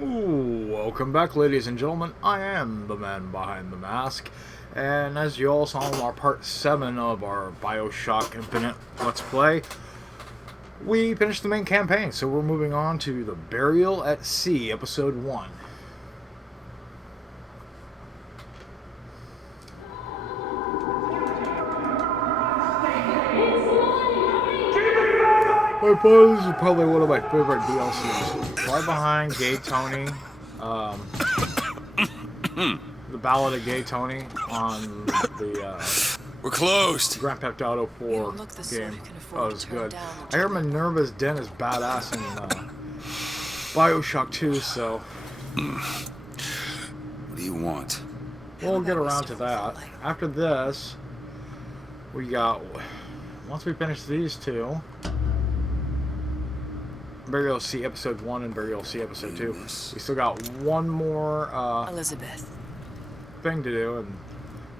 Ooh, welcome back, ladies and gentlemen. I am the man behind the mask, and as you all saw in our part 7 of our BioShock Infinite Let's Play, we finished the main campaign, so we're moving on to the Burial at Sea, Episode 1. My boy, this is probably one of my favorite DLCs. Right behind Gay Tony, the Ballad of Gay Tony on the We're closed. Grand Theft Auto 4 game. Oh, it's good. I hear Minerva's Den is badass in BioShock 2, so What do you want? we'll get around to that. After this, we got, once we finish these two, Burial Sea Episode 1 and Burial Sea Episode 2. We still got one more Elizabeth thing to do, and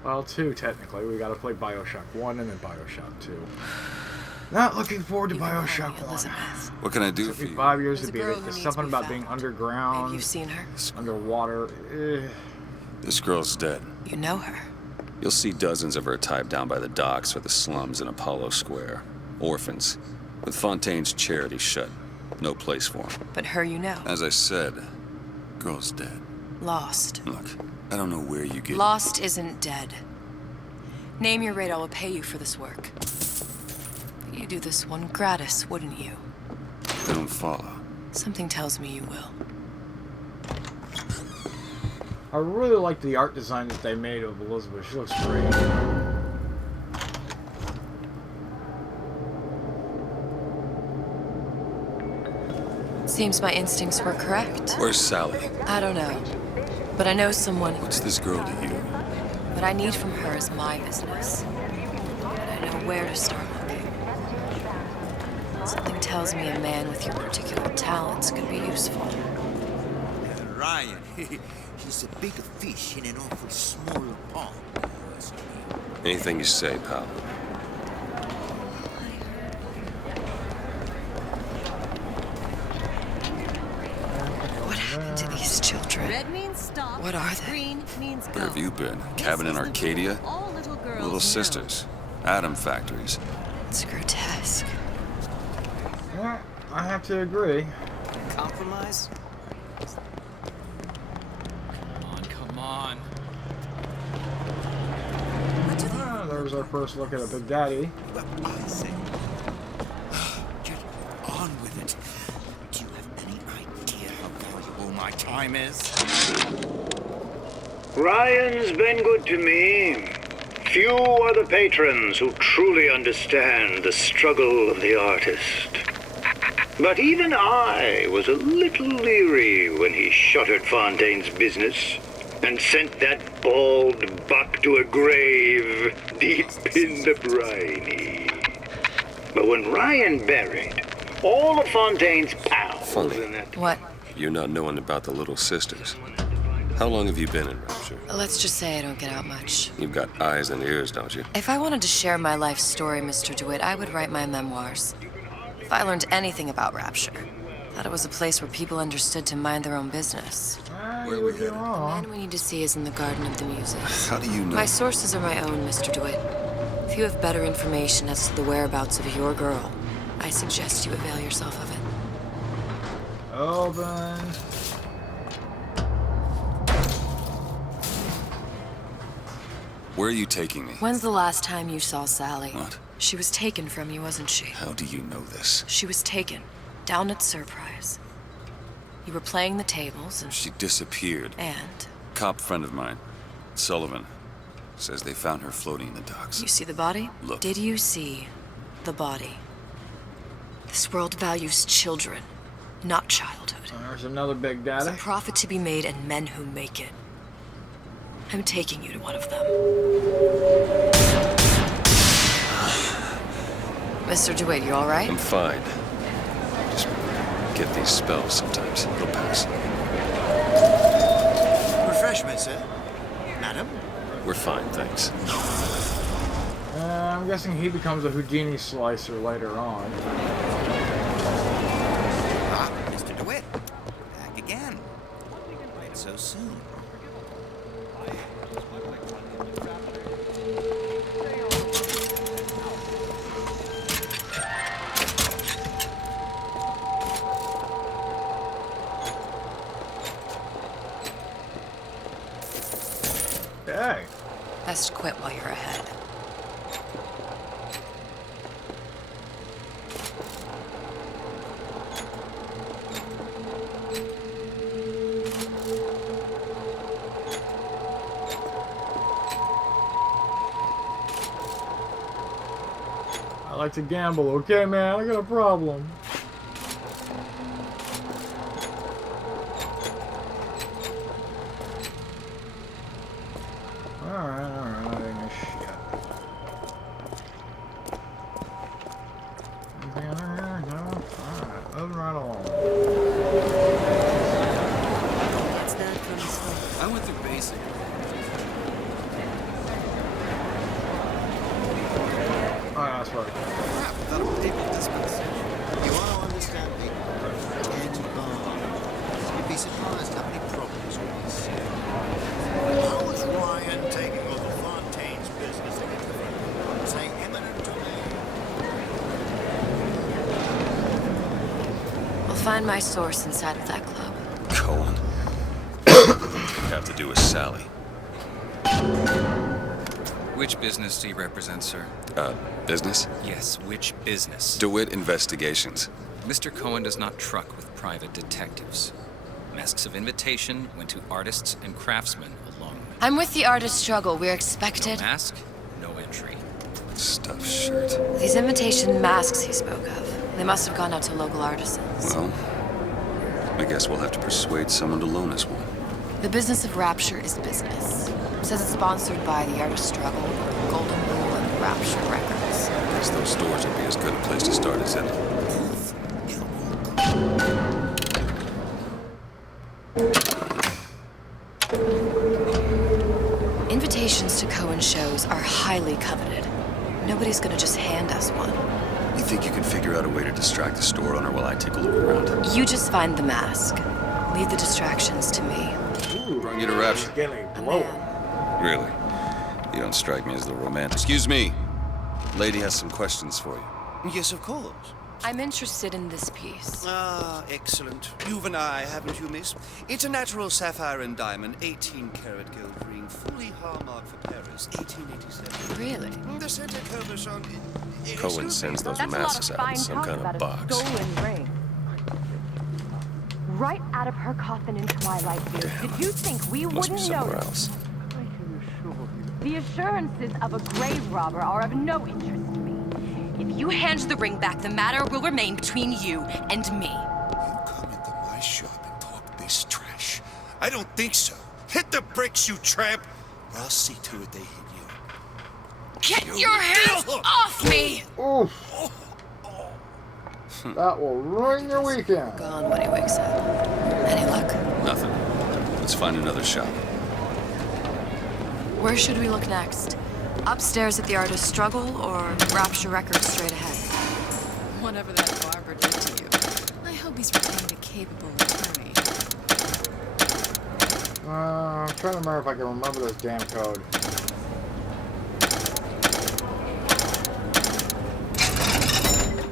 well, 2 technically. We gotta play BioShock 1 and then BioShock 2. Not looking forward to BioShock 1. Elizabeth. What can I It do took for me you? 5 years There's to a beat girl it. who There's needs something to be about being found. underground, Have you seen her? underwater. This girl's dead. You know her. You'll see dozens of her tied down by the docks or the slums in Apollo Square. Orphans. With Fontaine's charity shut. No place for them. But her you know. As I said, girl's dead. Lost. Look, I don't know where you get... Lost isn't dead. Name your rate, I will pay you for this work. You'd do this one gratis, wouldn't you? I don't follow. Something tells me you will. I really like the art design that they made of Elizabeth. She looks great. Seems my instincts were correct. Where's Sally? I don't know. But I know someone. What's this girl to you? What I need from her is my business. And I know where to start looking. Something tells me a man with your particular talents could be useful. Ryan, he's a big fish in an awful small pond. Anything you say, pal. What happened to these children? Red means stop. What are they? Green means go. Where have you been? Cabin in Arcadia? All little girls Little know. sisters. Atom factories. It's grotesque. Yeah, I have to agree. Compromise? Come on. There's our first look at a Big Daddy. Well, I say, get on with it. Do you have any idea how valuable my time is? Ryan's been good to me. Few are the patrons who truly understand the struggle of the artist. But even I was a little leery when he shuttered Fontaine's business and sent that bald buck to a grave deep in the briny. But when Ryan buried all of Fontaine's pals Funny. in that... What? You not knowing about the little sisters. How long have you been in Rapture? Let's just say I don't get out much. You've got eyes and ears, don't you? If I wanted to share my life story, Mr. DeWitt, I would write my memoirs. If I learned anything about Rapture, thought it was a place where people understood to mind their own business. Where You we would be headed? The wrong. man we need to see is in the Garden of the Muses. How do you know? My sources are my own, Mr. DeWitt. If you have better information as to the whereabouts of your girl, I suggest you avail yourself of it. Open. Where are you taking me? When's the last time you saw Sally? What? She was taken from you, wasn't she? How do you know this? She was taken, down at Surprise. You were playing the tables, She disappeared. and Cop friend of mine, Sullivan, says they found her floating in the docks. you see the body? Look. Did you see the body? This world values children, not childhood. There's another Big There's a Daddy. profit to be made and men who make it. I'm taking you to one of them. Mr. DeWitt, you all right? I'm fine. Just get these spells sometimes. They'll pass. Refreshment, sir. Madam? We're fine, thanks. I'm guessing he becomes a Houdini slicer later on. Ah, Mr. DeWitt. Back again. so soon. Hey. Best quit while you're ahead. I like to gamble, okay, man? I got a problem. Alright, shit. Anything under here? No? Alright, moving right along. It's not from the start. I went through basic. Alright, that's right. Crap, without a paper dispensation. You want to understand people, and you'd be surprised how many problems we see. How is Ryan taking over Fontaine's business any different from, say, eminent domain? I'll find my source inside of that club. Cohen. Have to do with Sally. Which business do you represent, sir? Business? Yes, which business? DeWitt Investigations. Mr. Cohen does not truck with private detectives. Masks of invitation went to artists and craftsmen alone. I'm with the artist struggle. We're No expected. mask, no entry. Stuffed shirt. These imitation masks he spoke of, they must have gone out to local artisans. Well, I guess we'll have to persuade someone to loan us one. The business of Rapture is business. Says it's sponsored by the artist struggle, Golden Rule, and Rapture Records. Guess those stores would be as good a place to start as any. Invitations to Cohen shows are highly coveted. Nobody's gonna just hand us one. You think you can figure out a way to distract the store owner while I take a look around? You just find the mask. Leave the distractions to me. Ooh, Brought you to Rapture. he's getting A blown. man. Really? You don't strike me as the romantic. Excuse me. Lady has some questions for you. Yes, of course. I'm interested in this piece. Ah, excellent. You've an eye, haven't you, miss? It's a natural sapphire and diamond, 18-karat gold ring, fully hallmarked for Paris, 1887. Really? The center covers on... Cohen sends those masks out in some kind of box. Stolen ring. Right out of her coffin in Twilight View. Did you think we Must be wouldn't somewhere notice? else. The assurances of a grave robber are of no interest to me. If you hand the ring back, the matter will remain between you and me. You come into my shop and talk this trash? I don't think so. Hit the bricks, you tramp! Or I'll see to it they hit you. Get You your hands devil! off me! Oof. That will ruin your weekend. Gone when he wakes up. Any luck? Nothing. Let's find another shop. Where should we look next? Upstairs at the artist struggle or Rapture Records straight ahead? Whatever that barber did to you, I hope he's retained a capable attorney. I'm trying to remember if I can remember this damn code.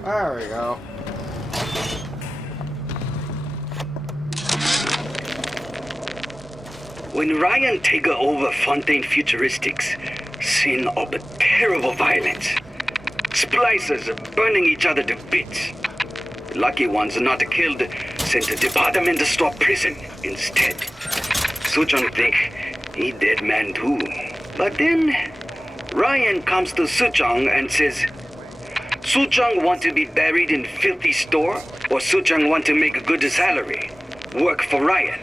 There we go. When Ryan take over Fontaine Futuristics, scene of terrible violence. Splicers burning each other to bits. The lucky ones not killed sent to department store prison instead. Suchong think he dead man too. But then Ryan comes to Suchong and says, Suchong want to be buried in filthy store, or Suchong want to make a good salary, work for Ryan.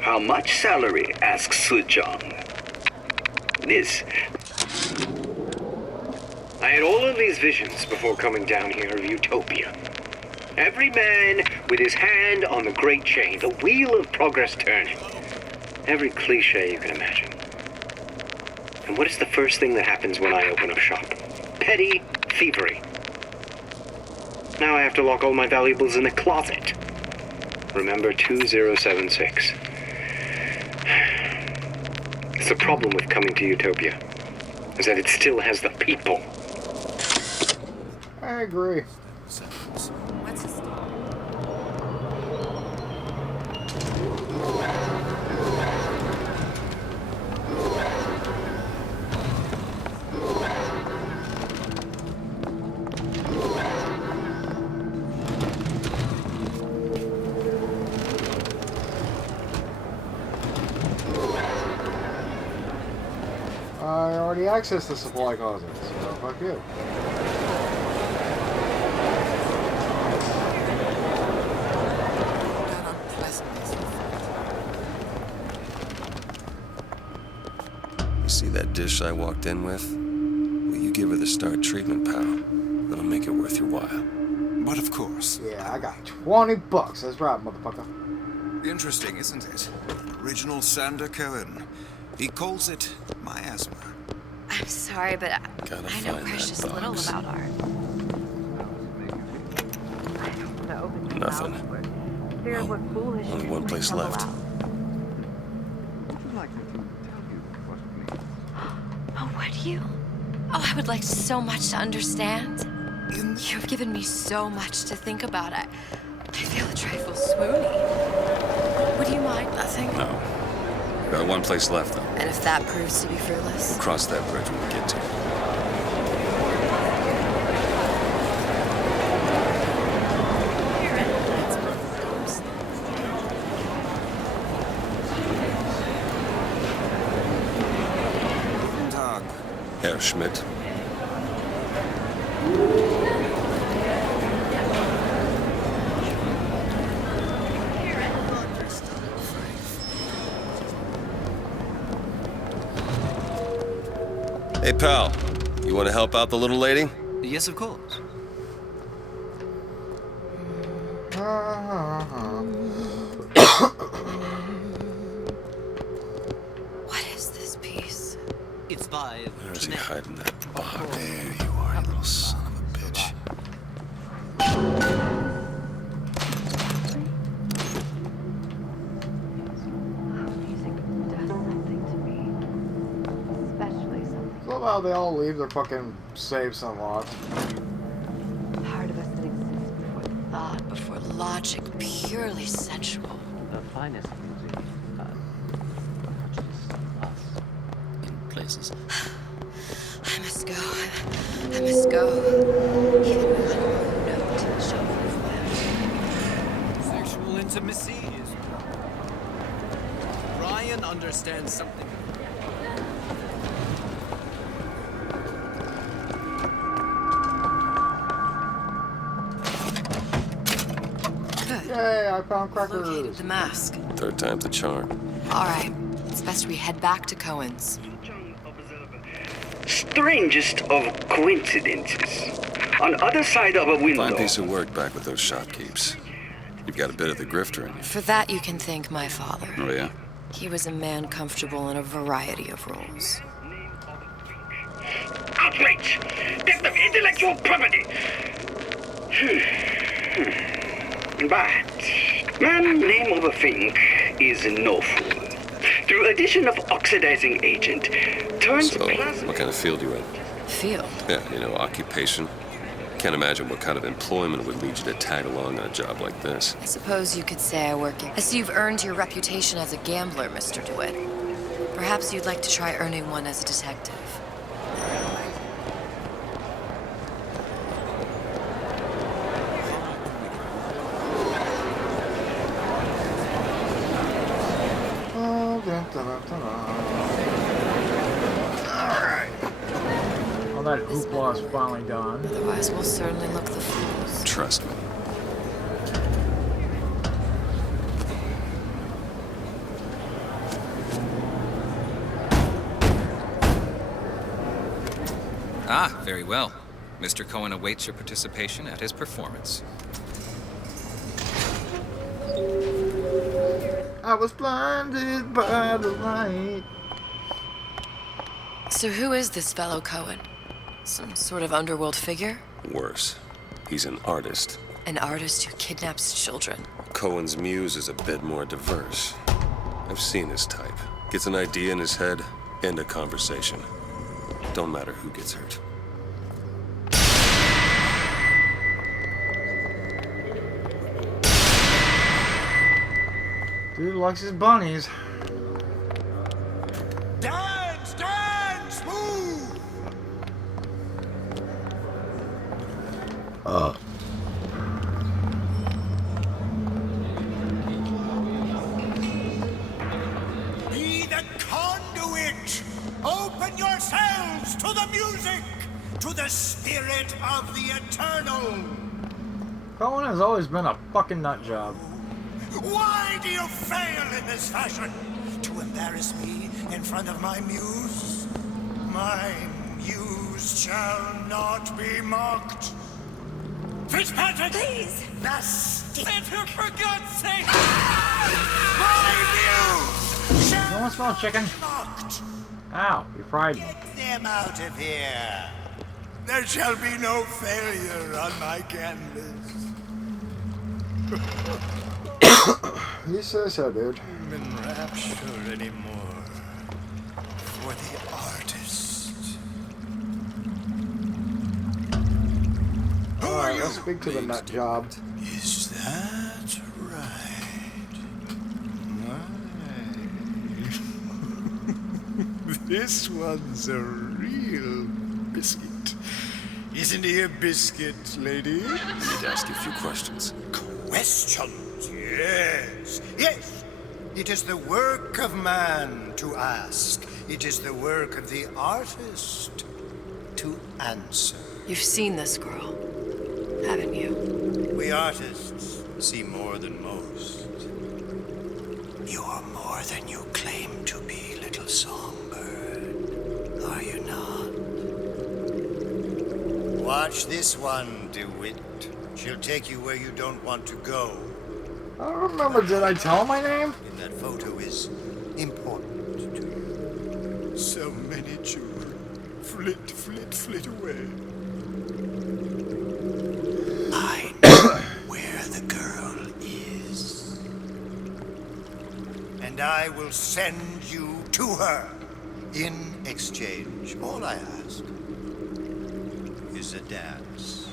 How much salary? Asks Suchong. This. I had all of these visions before coming down here of utopia. Every man with his hand on the great chain, the wheel of progress turning. Every cliche you can imagine. And what is the first thing that happens when I open up shop? Petty thievery. Now I have to lock all my valuables in the closet. Remember 2076. That's the problem with coming to Utopia, is that it still has the people. I agree. What's his name? I already accessed the supply closet, so fuck you. You see that dish I walked in with? Well, you give her the start treatment, pal. That'll make it worth your while. But of course. Yeah, I got $20. That's right, motherfucker. Interesting, isn't it? Original Sander Cohen. He calls it miasma. I'm sorry, but Gotta I know find that precious box. little about art. I don't know. But Nothing. Fears look foolish. Only one place left. Oh, would you? Oh, I would like so much to understand. You've given me so much to think about. I feel a trifle swoony. Would you mind? Nothing? No. Got one place left, though. And if that proves to be fruitless? We'll cross that bridge when we get to it. Guten Tag. Herr Schmidt. Hey, pal. You want to help out the little lady? Yes, of course. What is this piece? It's by... Where's he hiding that box? There you are, you little son of a bitch. Music does something to me. Especially something. I love how they all leave their fucking saves unlocked. Part of us that exists before Thought before logic, purely sensual. The finest music. In places. I must go. I must go. Even one note shall prove my Sexual intimacy is... Ryan understands something. Good. Yay, I found Located crackers. the mask. Third time's the charm. All right. It's best we head back to Cohen's. Strangest of coincidences. On other side of a window. Fine piece of work back with those shopkeepers. You've got a bit of the grifter in you. For that, you can thank my father. Oh, yeah? He was a man comfortable in a variety of roles. Outrage! Theft of intellectual property! But man name of a Fink is no fool. Through addition of oxidizing agent, turns So, plasma... what kind of field you in? Field. Yeah, you know, occupation. Can't imagine what kind of employment would lead you to tag along on a job like this. I suppose you could say I work in... I see you've earned your reputation as a gambler, Mr. DeWitt. Perhaps you'd like to try earning one as a detective. Alright. Well, that hoopla is finally done. Otherwise, we'll certainly look the fools. Trust me. Ah, very well. Mr. Cohen awaits your participation at his performance. I was blinded by the light. So who is this fellow Cohen? Some sort of underworld figure? Worse. He's an artist. An artist who kidnaps children. Cohen's muse is a bit more diverse. I've seen his type. Gets an idea in his head, end a conversation. Don't matter who gets hurt. Dude likes his bunnies. Dance, dance, move! Be the conduit! Open yourselves to the music! To the spirit of the eternal! Cohen has always been a fucking nut job. Why do you fail in this fashion? To embarrass me in front of my muse? My muse shall not be mocked. Fitzpatrick! Please! Nasty! For God's sake! My muse shall You want to smell chicken? be mocked. Ow, you fried me. Get them out of here. There shall be no failure on my canvas. You say so, dude. In rapture anymore for the artist. Who are Alright, you? let's speak to the nut job. Is that right? This one's a real biscuit. Isn't he a biscuit, lady? Need to ask you a few questions. Questions, yes. Yes. It is the work of man to ask. It is the work of the artist to answer. You've seen this girl, haven't you? We artists see more than most. You are more than you claim to be, little songbird. Are you not? Watch this one, DeWitt. She'll take you where you don't want to go. I don't remember, did I tell him my name? And that photo is important to you. So many children flit, flit, flit away. I know where the girl is. And I will send you to her. In exchange, all I ask is a dance.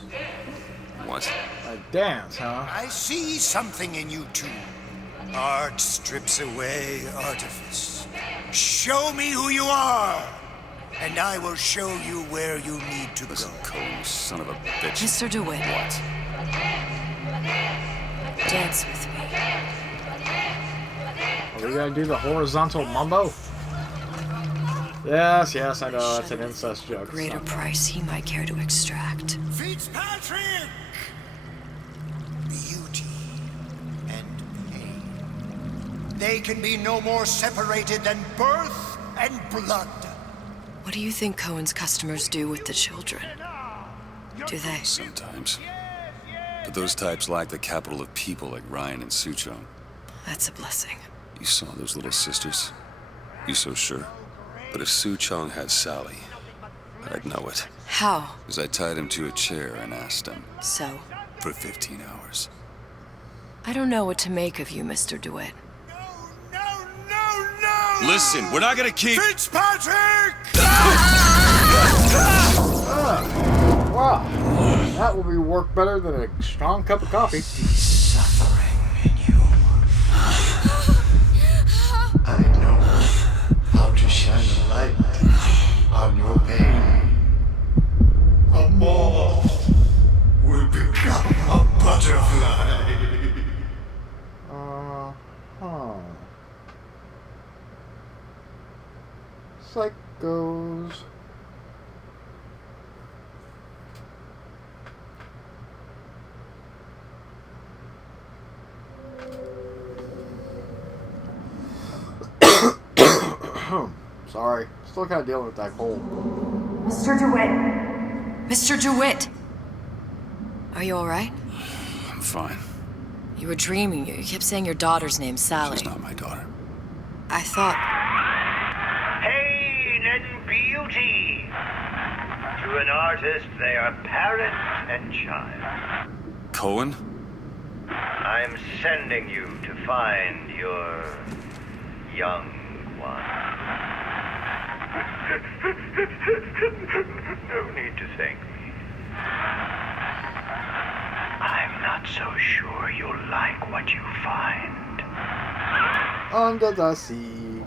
What? A dance, huh? I see something in you two. Art strips away artifice. Show me who you are, and I will show you where you need to Listen, go. Cole, you son of a bitch. Mr. DeWitt, What? dance with me. Are we gonna do the horizontal mumbo? Yes, yes, I know, that's an incest joke. Greater So- price he might care to extract. Fitzpatrick! Beauty and pain. They can be no more separated than birth and blood. What do you think Cohen's customers do with the children? Do they? Sometimes. But those types lack the capital of people like Ryan and Suchong. That's a blessing. You saw those little sisters? You so sure? But if Suchong had Sally, I'd know it. How? Because I tied him to a chair and asked him So? for 15 hours. I don't know what to make of you, Mr. DeWitt. No! Listen, we're not gonna keep... Fitzpatrick! Wow, that will be work better than a strong cup of coffee. Suffering in you. I know how to shine a light on your pain. A moth will become a butterfly. Huh. Psychos. Sorry. Still kind of dealing with that cold. Mr. DeWitt. Mr. DeWitt! Are you alright? I'm fine. You were dreaming. You kept saying your daughter's name, Sally. She's not my daughter. I thought... Pain and beauty. To an artist, they are parent and child. Cohen? I'm sending you to find your young one. No need to thank me. I'm not so sure you'll like what you find. Under the sea.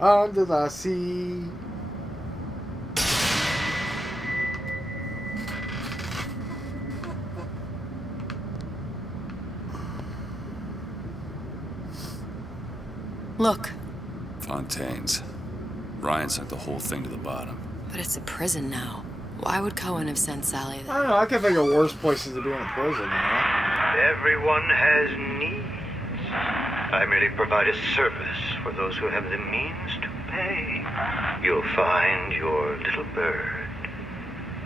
Under the sea. Look, Fontaine's. Ryan sunk the whole thing to the bottom. but it's a prison now. Why would Cohen have sent Sally I there? don't know, I can think of worse places to be in a prison, you know? Everyone has needs. I merely provide a service for those who have the means to pay. You'll find your little bird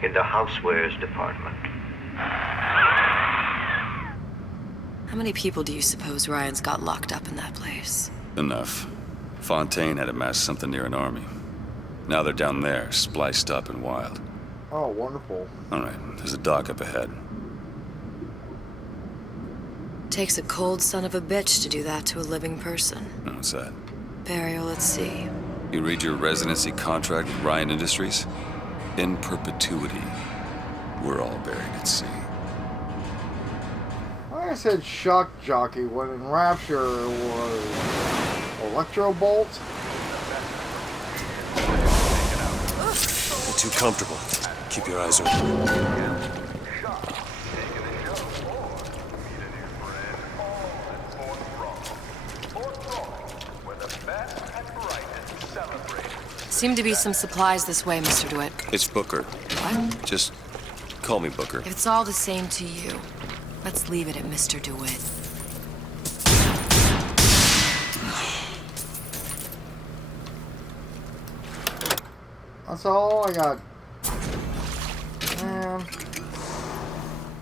in the housewares department. How many people do you suppose Ryan's got locked up in that place? Enough. Fontaine had amassed something near an army. Now they're down there, spliced up and wild. Oh, wonderful. Alright, there's a dock up ahead. Takes a cold son of a bitch to do that to a living person. What's that? Burial, let's see. You read your residency contract with Ryan Industries? In perpetuity, we're all buried at sea. Like I said, shock jockey when in Rapture was Electro Bolt. Get too comfortable. Keep your eyes open. Seem to be some supplies this way, Mr. DeWitt. It's Booker. What? Just call me Booker. If it's all the same to you, let's leave it at Mr. DeWitt. That's all I got. Man,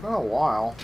been a while.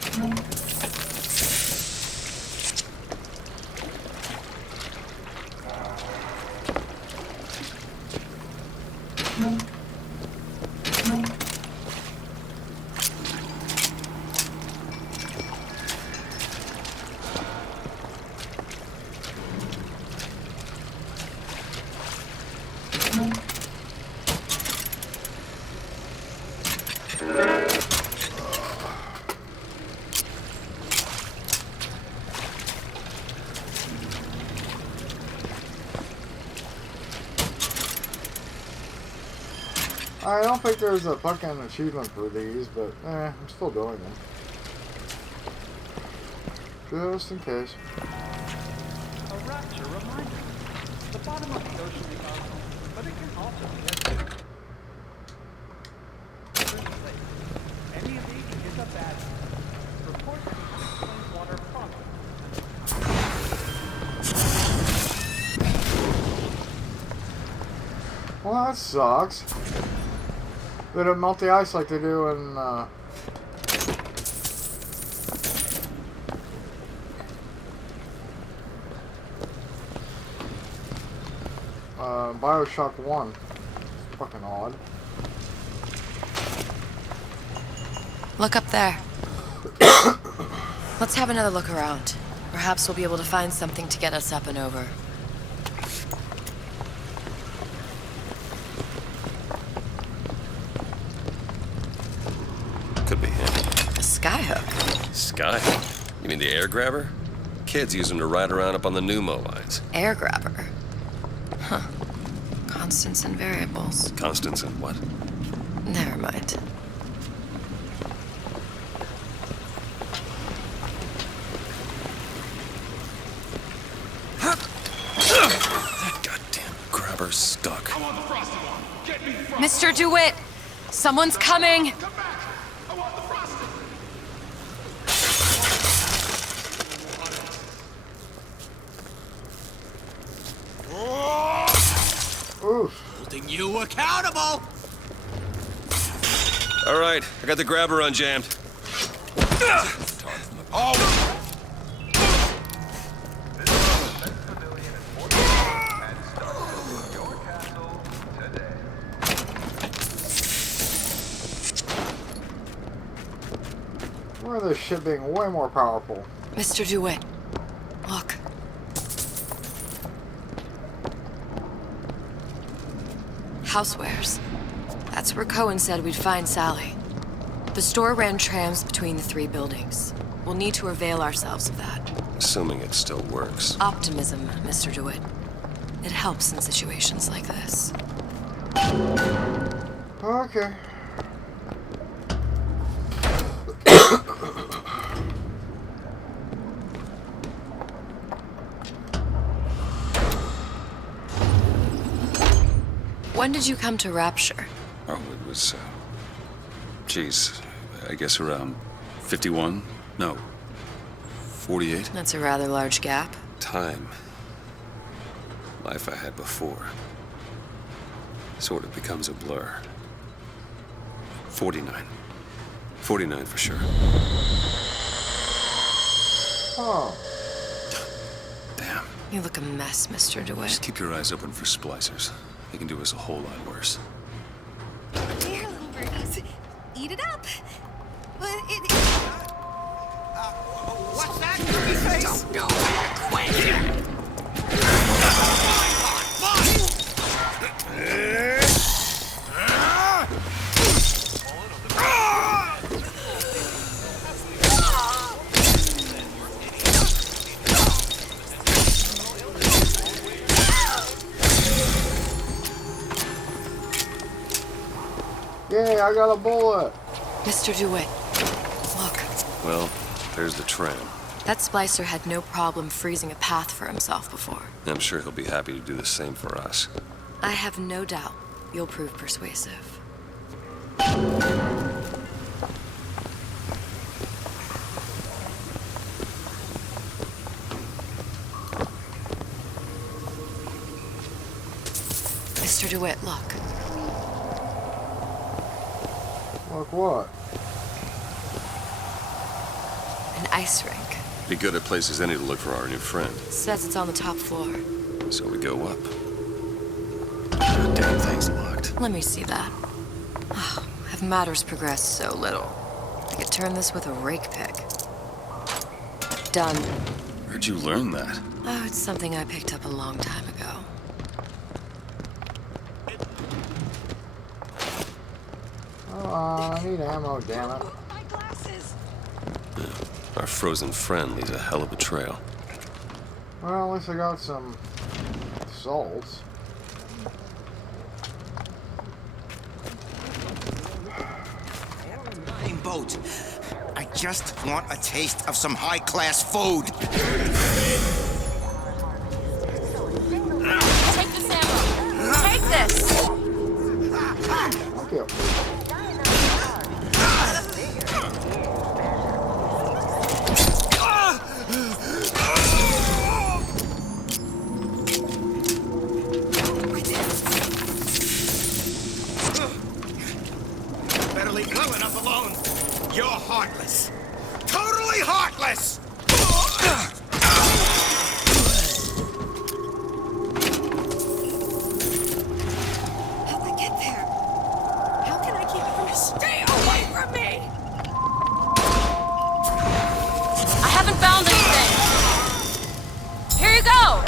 I don't think there's a fucking achievement for these, but I'm still doing them. Just in case. A rapture reminder. The bottom of the ocean is awesome, but it can also be empty. Any of these is a bad one. Report to the plain water project. Well, that sucks. They don't melt the ice like they do in, BioShock 1. It's fucking odd. Look up there. Let's have another look around. Perhaps we'll be able to find something to get us up and over. Could be him. A skyhook. Skyhook? You mean the air grabber? Kids use them to ride around up on the pneumo lines. Air grabber. Huh. Constants and variables. Constants and what? Never mind. That goddamn grabber's stuck. Mr. DeWitt! Someone's coming! Oof. Holding you accountable! All right, I got the grabber unjammed. Oh! Remember this shit being way more powerful. Mr. DeWitt, look. Housewares. That's where Cohen said we'd find Sally. The store ran trams between the 3 buildings. We'll need to avail ourselves of that. Assuming it still works. Optimism, Mr. DeWitt. It helps in situations like this. Okay. When did you come to Rapture? Oh, it was, geez, I guess around 51? No, 48? That's a rather large gap. Time. Life I had before. Sort of becomes a blur. 49. 49 for sure. Oh. Damn. You look a mess, Mr. DeWitt. Just keep your eyes open for splicers. They can do us a whole lot worse. Here, little birdies. Eat it up. But What's that, cookie face? Don't go Yay, I got a bullet. Mr. DeWitt, look. Well, there's the tram. That splicer had no problem freezing a path for himself before. I'm sure he'll be happy to do the same for us. I have no doubt you'll prove persuasive. Mr. DeWitt, look. Look what? An ice rink. Be good at places any to look for our new friend. Says it's on the top floor. So we go up. Damn thing's locked. Let me see that. Oh, have matters progressed so little? I could turn this with a rake pick. Done. Where'd you learn that? Oh, it's something I picked up a long time ago. Oh, I need ammo, damn it. my glasses. Our frozen friend leaves a hell of a trail. Well, at least I got some salts. Boat. I just want a taste of some high-class food. Take this ammo! Take this! Thank you. Better leave well enough alone. You're heartless. Totally heartless! How'd they get there? How can I keep from stay away from me? I haven't found anything! Here you go!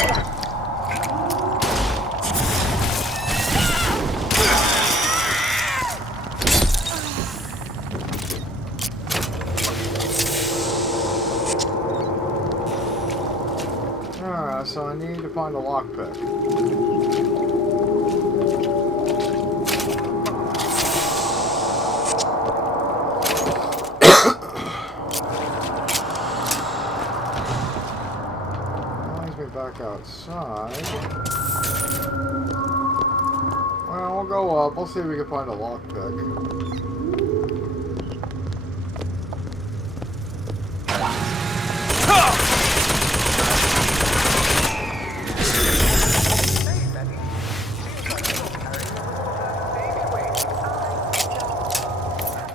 Alright, so I need to find a lockpick. Brings me back outside. Well, we'll go up. We'll see if we can find a lockpick.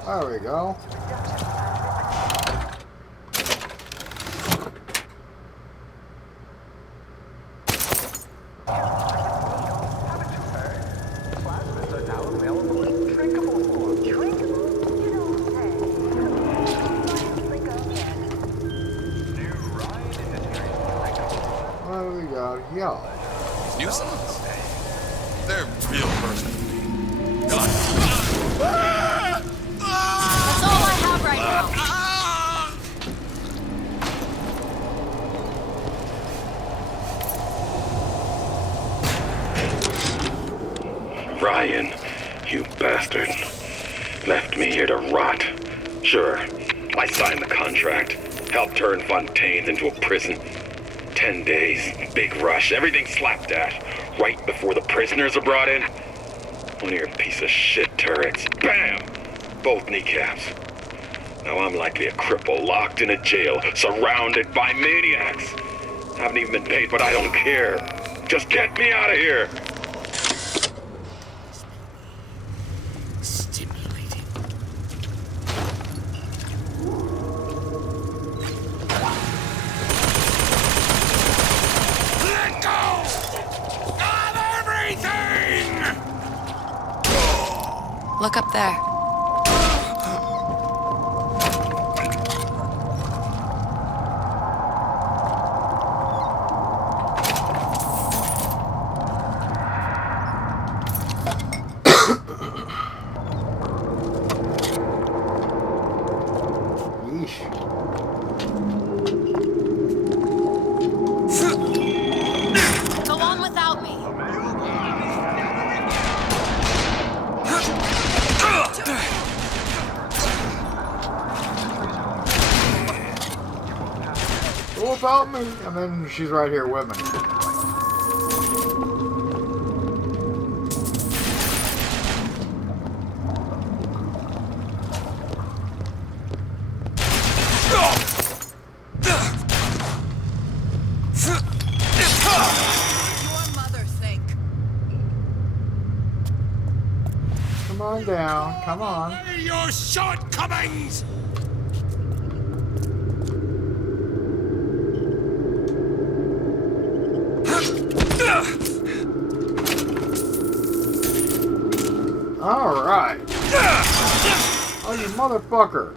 There we go. What do we got here? New songs? They're real perfect. That's all I have right now. Ryan, you bastard. Left me here to rot. Sure, I signed the contract. Helped turn Fontaine's into a prison. 10 days, big rush, everything slapdash. Right before the prisoners are brought in. One of your piece of shit turrets. Bam! Both kneecaps. Now I'm likely a cripple locked in a jail, surrounded by maniacs. Haven't even been paid, but I don't care. Just get me out of here! Stimulating. Let go of everything! Look up there. Go on without me. Go without me. And then she's right here with me. Come on down. Come on. Your shortcomings! Alright. Oh, you motherfucker.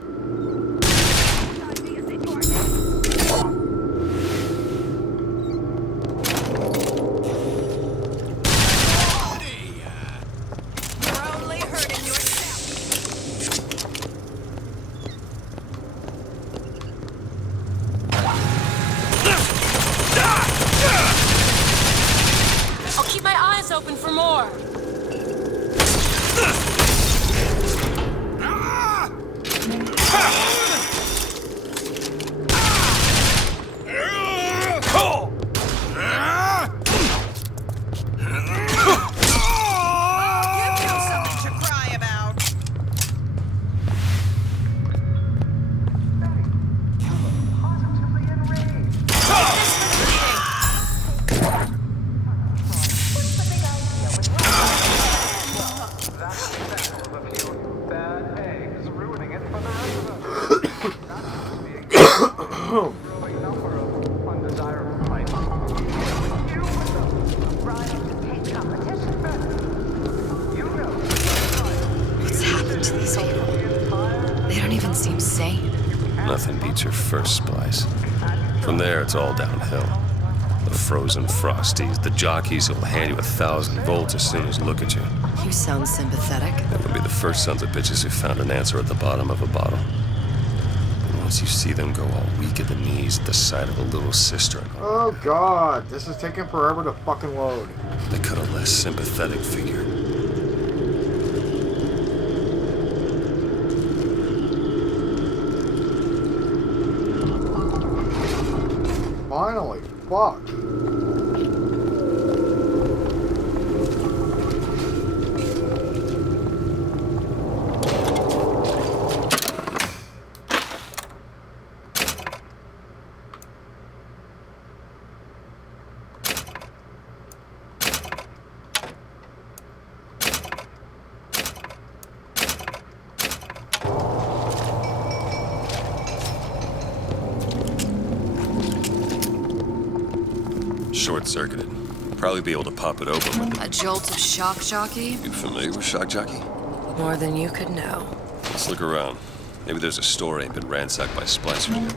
I'll keep my eyes open for more. What's happened to these people? They don't even seem sane. Nothing beats your first splice. From there, it's all downhill. The frozen frosties, the jockeys who'll hand you 1,000 volts as soon as look at you. You sound sympathetic. They would be the first sons of bitches who found an answer at the bottom of a bottle. And once you see them go all weak at the knees at the sight of a little sister, Oh god, this is taking forever to fucking load. they cut a less sympathetic figure. Finally, fuck. Short-circuited. Probably be able to pop it open with A jolt of shock jockey? You familiar with shock jockey? More than you could know. Let's look around. Maybe there's a store ain't been ransacked by splicers yet.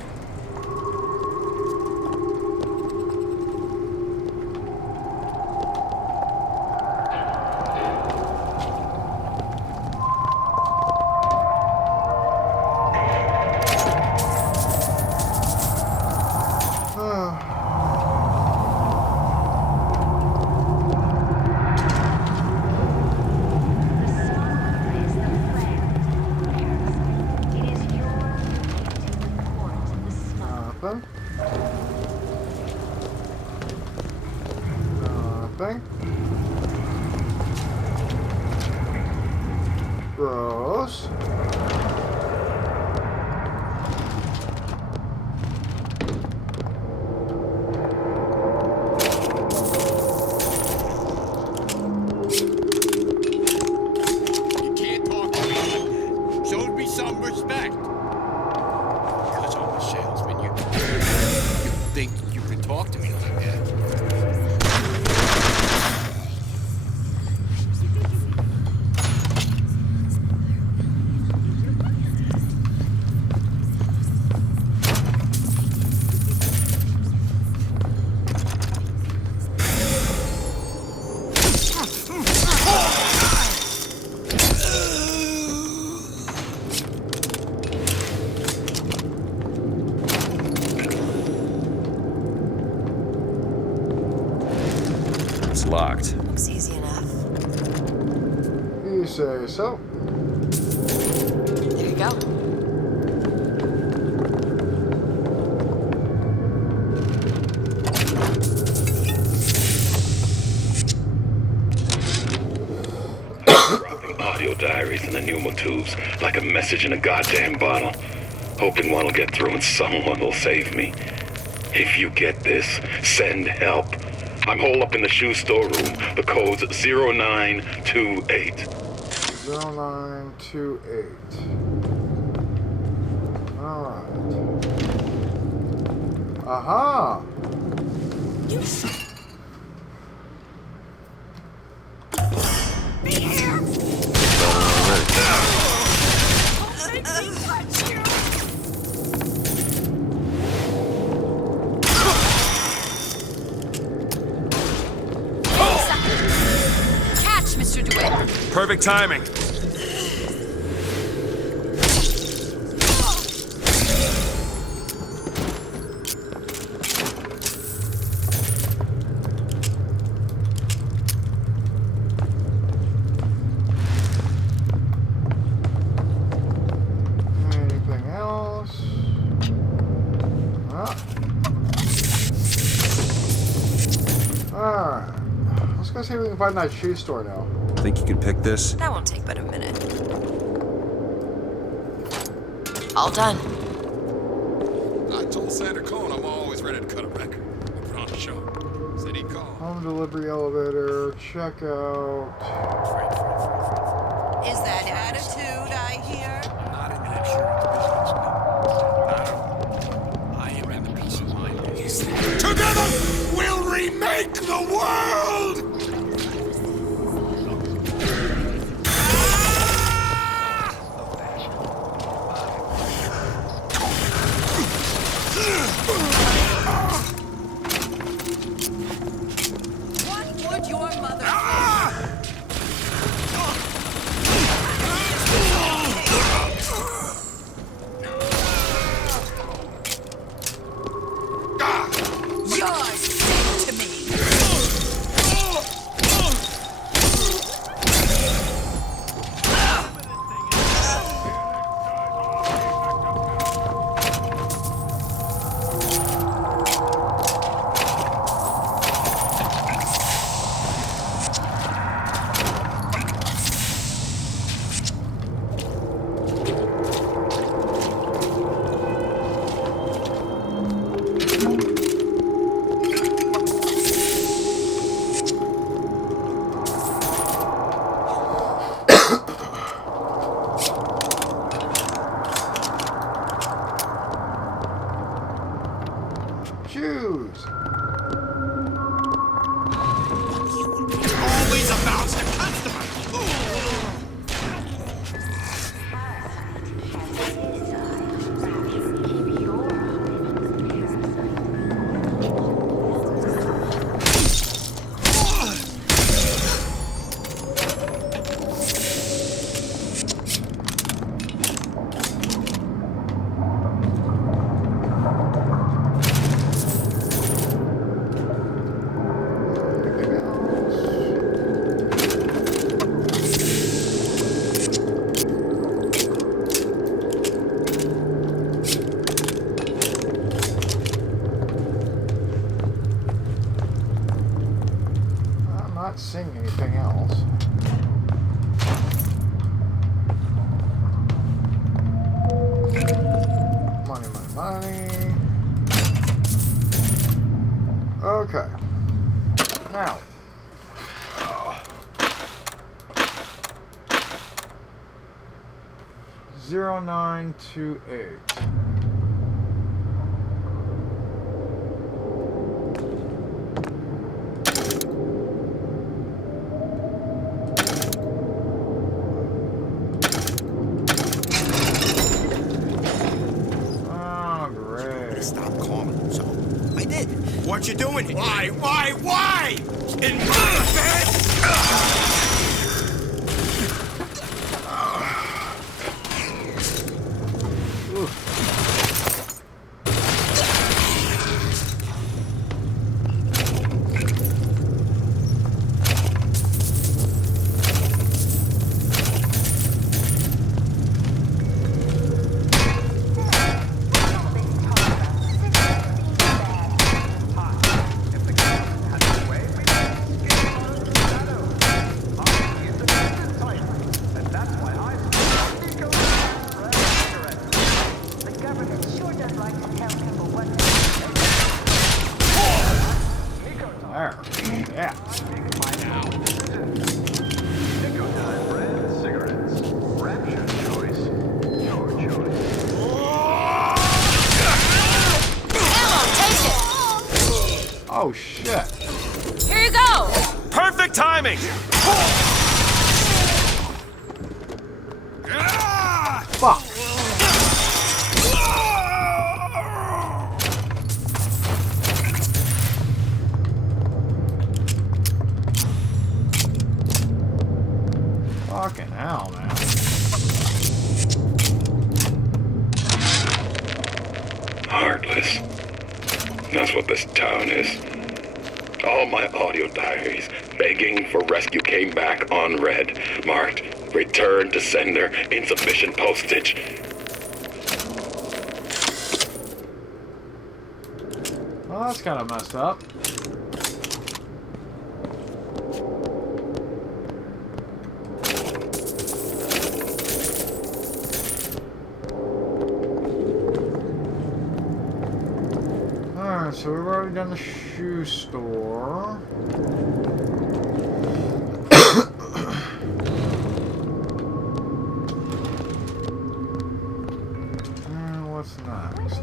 anything. Gross. You can't talk to me like that. Show me some respect. Because I'm a salesman, you think you can talk to me like that. It's locked. Looks easy enough. You say so. There you go. Dropping audio diaries in the pneumo tubes like a message in a goddamn bottle. Hoping one will get through and someone will save me. If you get this, send help. I'm holed up in the shoe storeroom. The code's 0928. 0928. Alright. Aha! Catch, Mr. DeWitt. Perfect timing. Anything else? Alright. Let's go see if we can find that shoe store now. Think you can pick this? That won't take but a minute. All done. I told Santa Cone I'm always ready to cut a record. We put on a show. Said he'd call. Home delivery elevator, checkout. Is that attitude I hear? Not in the insurance business, no. Not at all. I am in the peace of mind business. Together, we'll remake the world! What would your mother You're sick to me. not seeing anything else. Money, money, money. Okay. Now. 0928. Oh, great. Stop calling him so. I did. What you doing? Why? In my bed? Oh, shit. Here you go! Perfect timing! Fuck. Fucking hell, man. Heartless. That's what this town is. All my audio diaries begging for rescue came back unread, marked return to sender, insufficient postage. Well, that's kind of messed up. Alright, so we've already done the shoe store. What's next?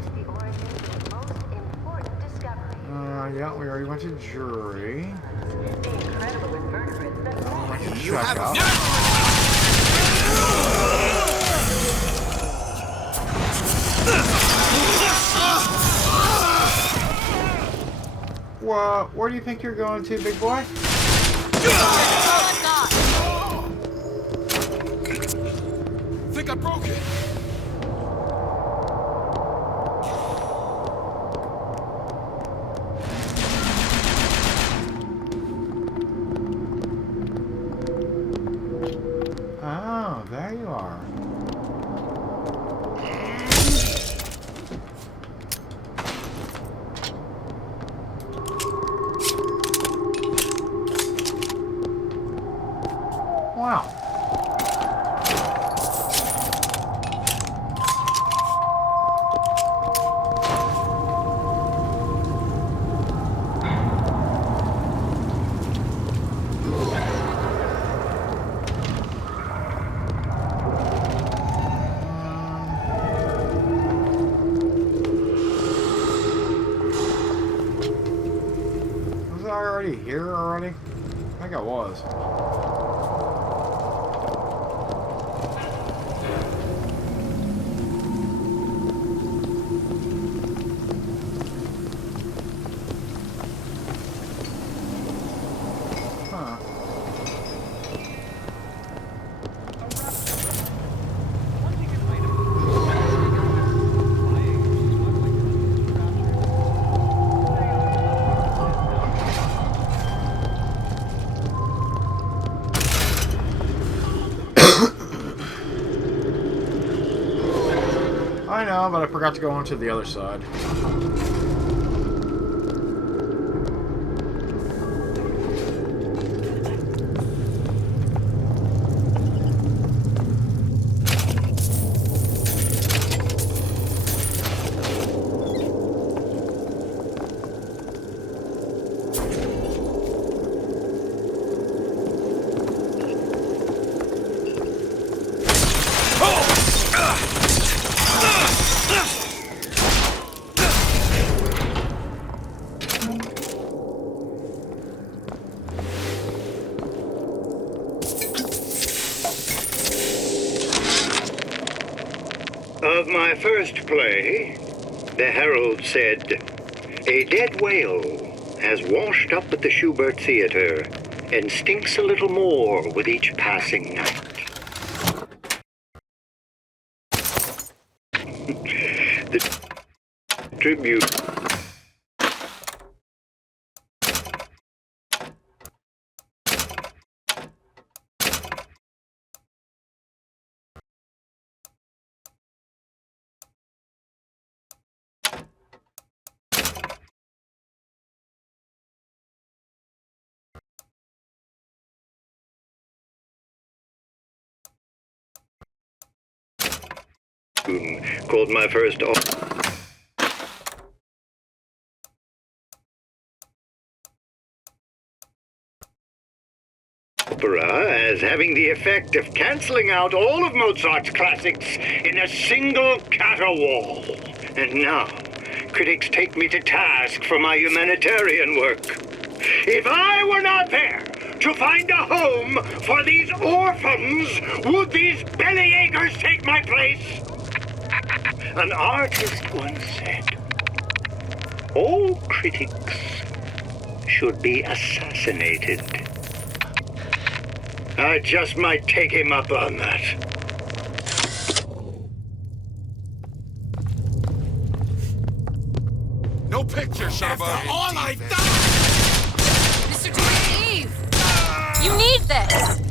Yeah, we already went to jury. You have a... Well, where do you think you're going to, big boy? Think I broke it. Oh, there you are. Wow. Was I already here already? I think I was. I know, but I forgot to go on to the other side. of my first play, the herald said, "A dead whale has washed up at the Schubert Theater and stinks a little more with each passing night." The tribute. Called my first opera as having the effect of canceling out all of Mozart's classics in a single caterwaul. And now, critics take me to task for my humanitarian work. If I were not there to find a home for these orphans, would these bellyachers take my place? An artist once said, "All critics should be assassinated." I just might take him up on that. No picture, son of a... all I done! Mr. Eve! You need this!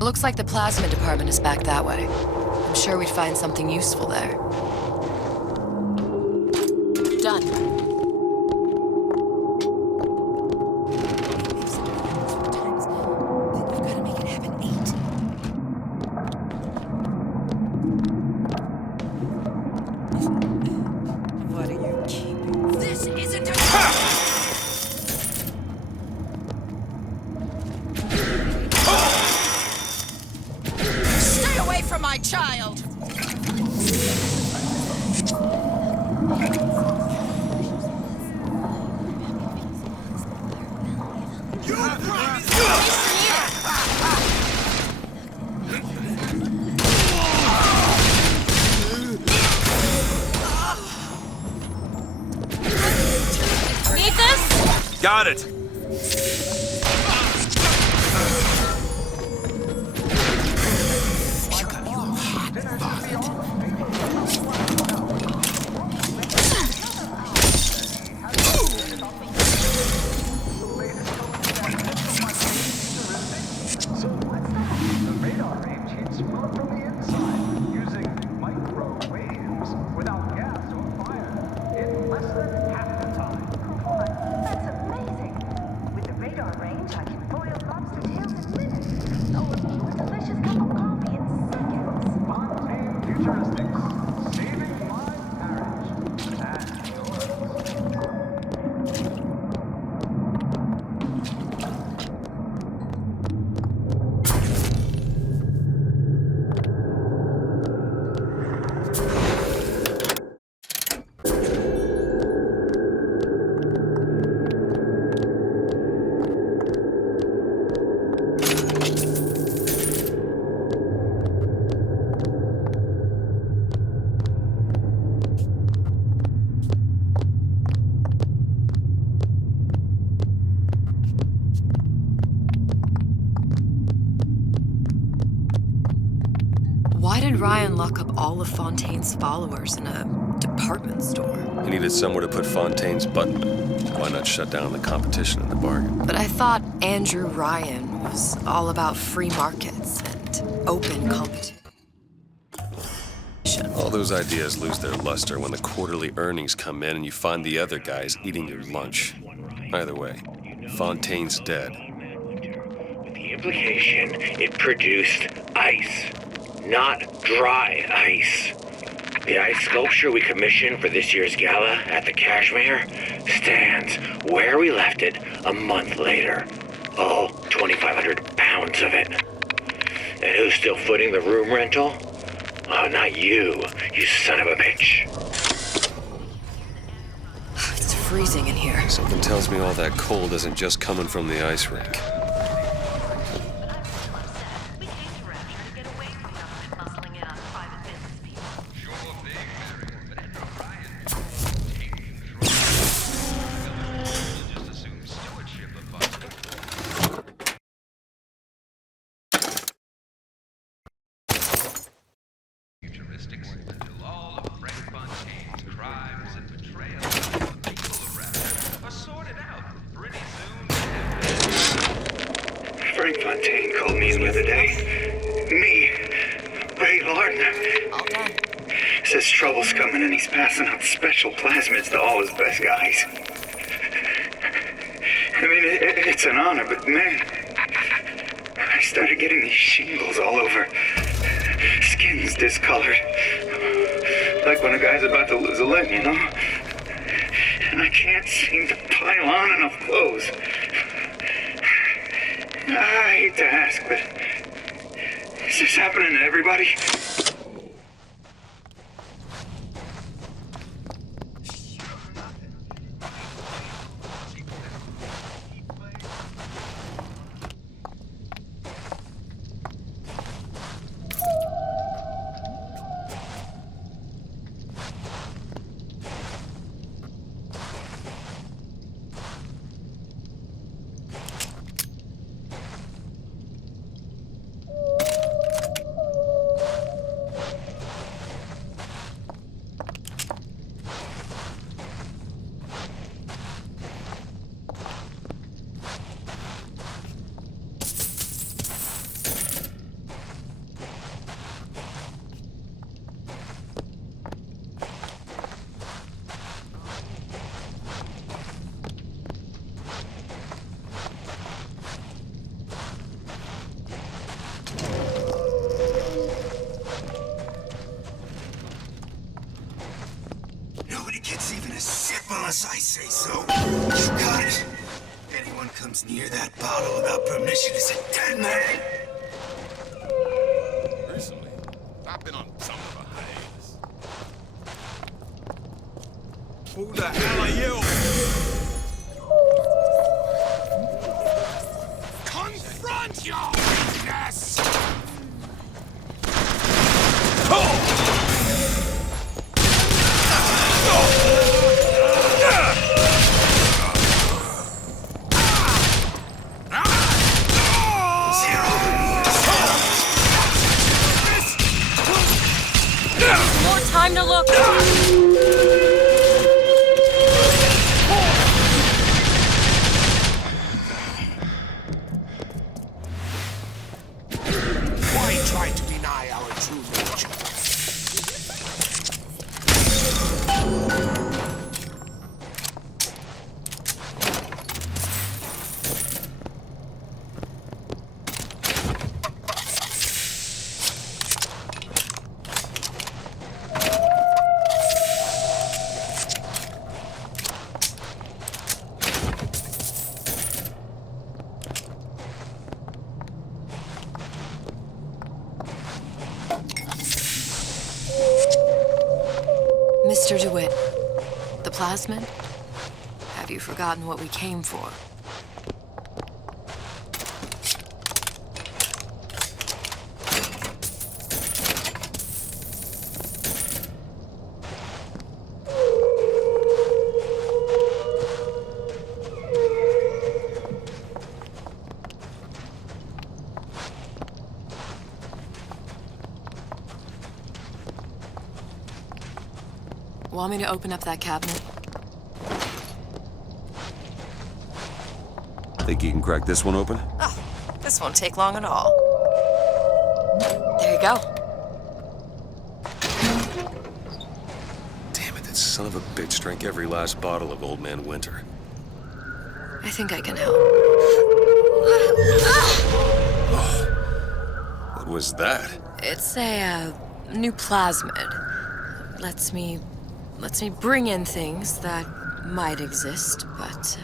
Looks like the plasma department is back that way. I'm sure we'd find something useful there. What are you keeping? This isn't a... Stay away from my child! Need this? Got it! So what's that? The radar range hits well from the inside, using microwaves without gas or fire in less than half the time. What? That's amazing. With the radar range, I can boil lobster tails in minutes. Or a delicious cup of coffee in seconds. Fontaine Futuristics, saving my marriage and yours. Why did Ryan lock up all of Fontaine's followers in a department store? He needed somewhere to put Fontaine's button. Why not shut down the competition in the bargain? But I thought Andrew Ryan was all about free markets and open competition. All those ideas lose their luster when the quarterly earnings come in and you find the other guys eating your lunch. Either way, Fontaine's dead. The implication, it produced ice, not dry ice. The ice sculpture we commissioned for this year's gala at the Kashmir stands where we left it a month later. All 2,500 pounds of it. And who's still footing the room rental? Oh, not you, you son of a bitch. It's freezing in here. Something tells me all that cold isn't just coming from the ice rink. Frank Fontaine called me in the other day. Me, Ray Lardner. All done. Says trouble's coming and he's passing out special plasmids to all his best guys. I mean, it's an honor, but man, I started getting these shingles all over. Skin's discolored. Like when a guy's about to lose a limb, you know? And I can't seem to pile on enough clothes. I hate to ask, but is this happening to everybody? Unless I say so. You got it. Anyone comes near that bottle without permission is a dead man. Recently, I've been on some of a hiatus. Who the hell are you? Confront your weakness! More time to look. Why try to deny our true nature? Mr. DeWitt, the plasmid? Have you forgotten what we came for? Want me to open up that cabinet? Think you can crack this one open? Oh, this won't take long at all. There you go. Damn it, that son of a bitch drank every last bottle of Old Man Winter. I think I can help. What was that? It's a new plasmid. Lets me bring in things that might exist, but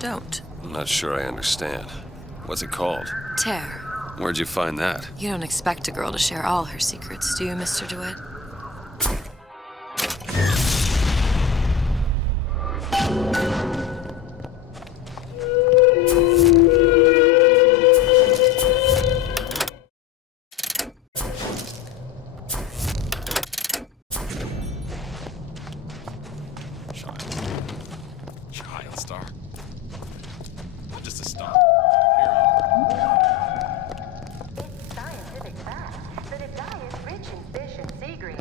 don't. I'm not sure I understand. What's it called? Tear. Where'd you find that? You don't expect a girl to share all her secrets, do you, Mr. DeWitt? Child star. I'm just a star. It's scientific fact that a diet rich in fish and sea green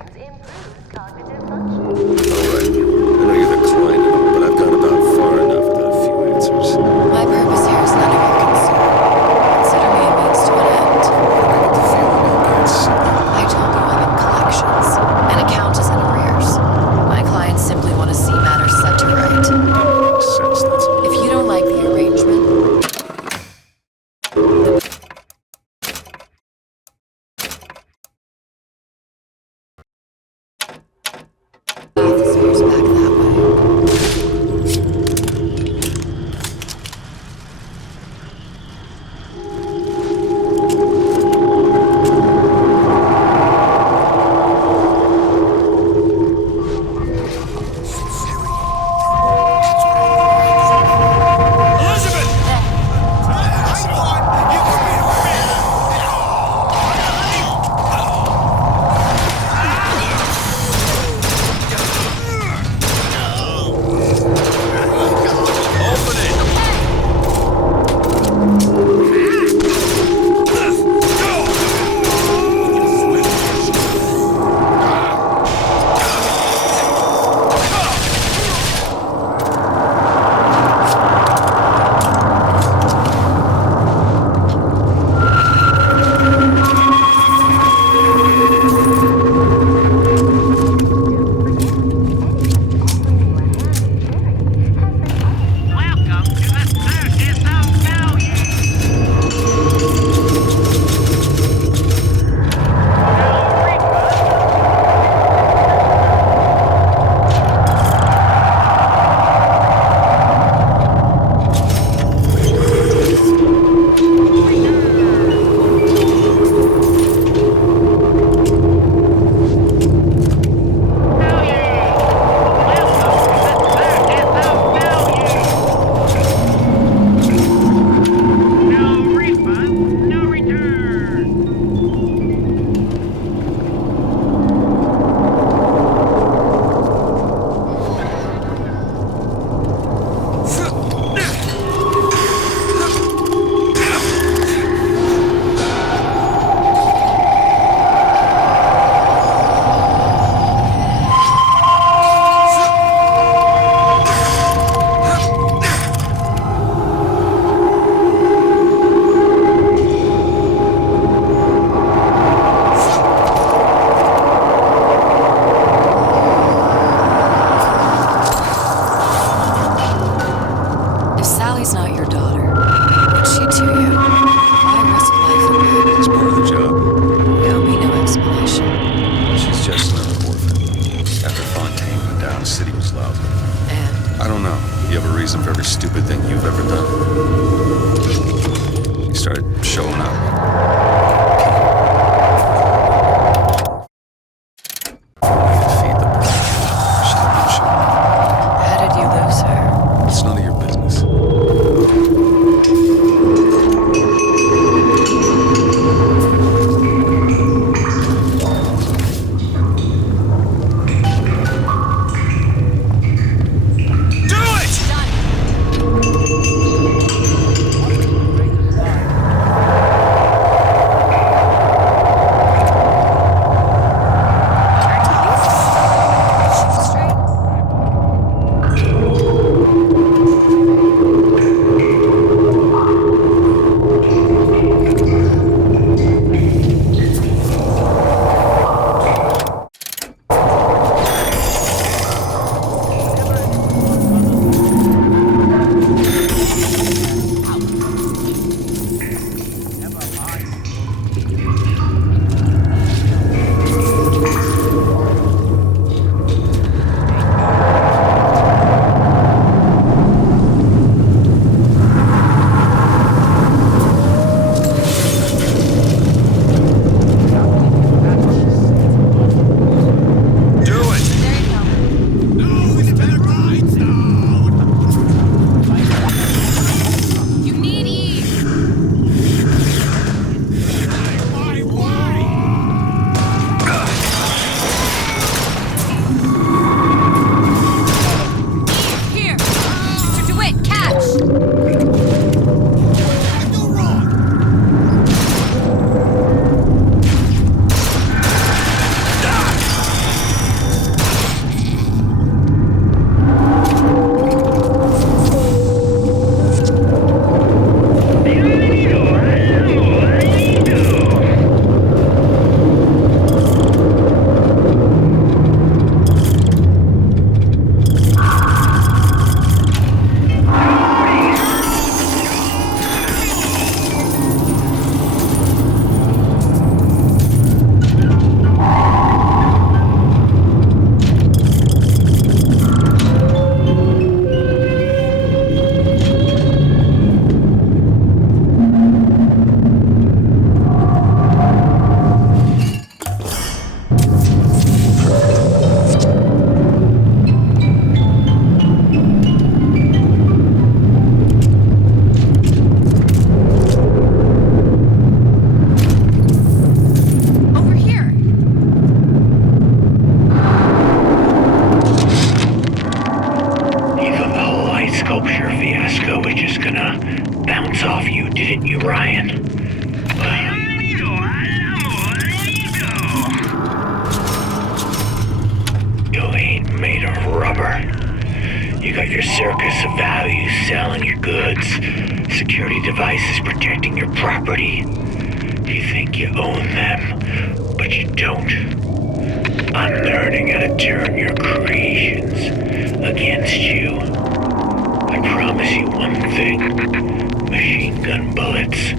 I'm learning how to turn your creations against you. I promise you one thing. Machine gun bullets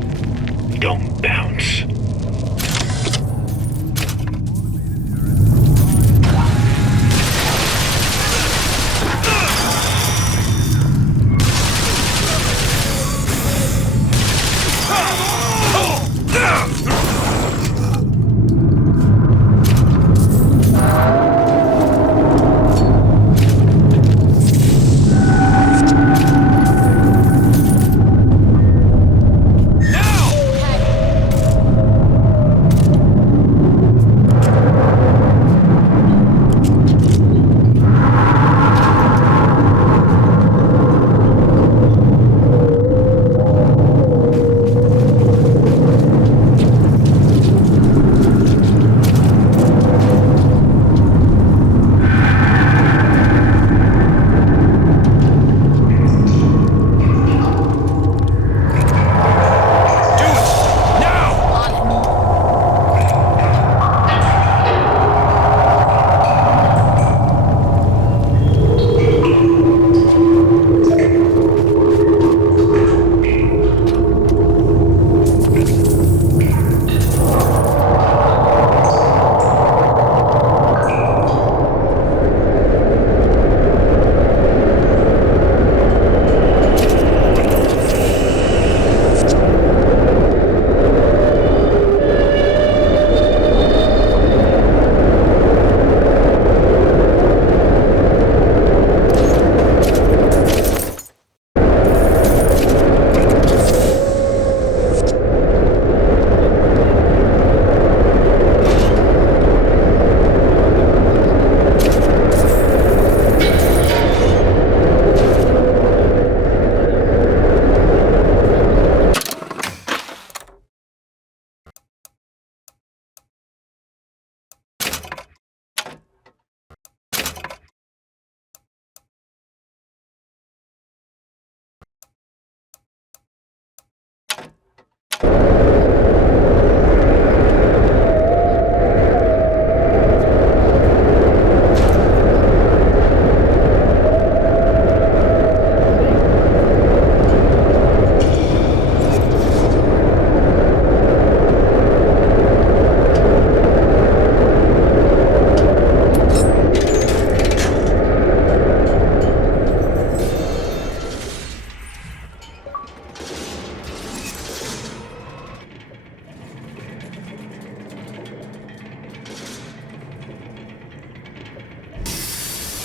don't bounce.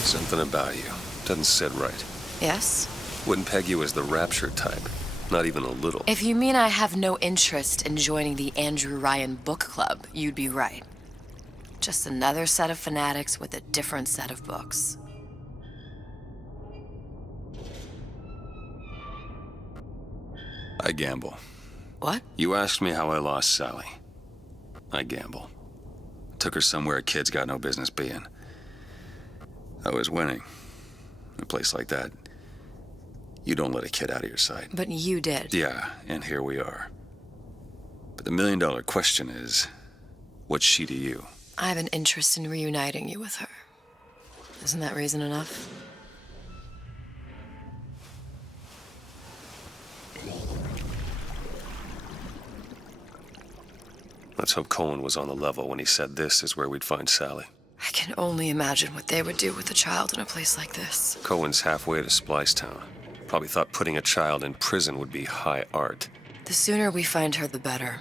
Something about you doesn't sit right. Yes? Wouldn't peg you as the rapture type. Not even a little. If you mean I have no interest in joining the Andrew Ryan book club, you'd be right. Just another set of fanatics with a different set of books. I gamble. What? You asked me how I lost Sally. I gamble. Took her somewhere kids got no business being. I was winning. In a place like that, you don't let a kid out of your sight. But you did. Yeah, and here we are. But the million-dollar question is, what's she to you? I have an interest in reuniting you with her. Isn't that reason enough? Let's hope Cohen was on the level when he said this is where we'd find Sally. I can only imagine what they would do with a child in a place like this. Cohen's halfway to Splicetown. Probably thought putting a child in prison would be high art. The sooner we find her, the better.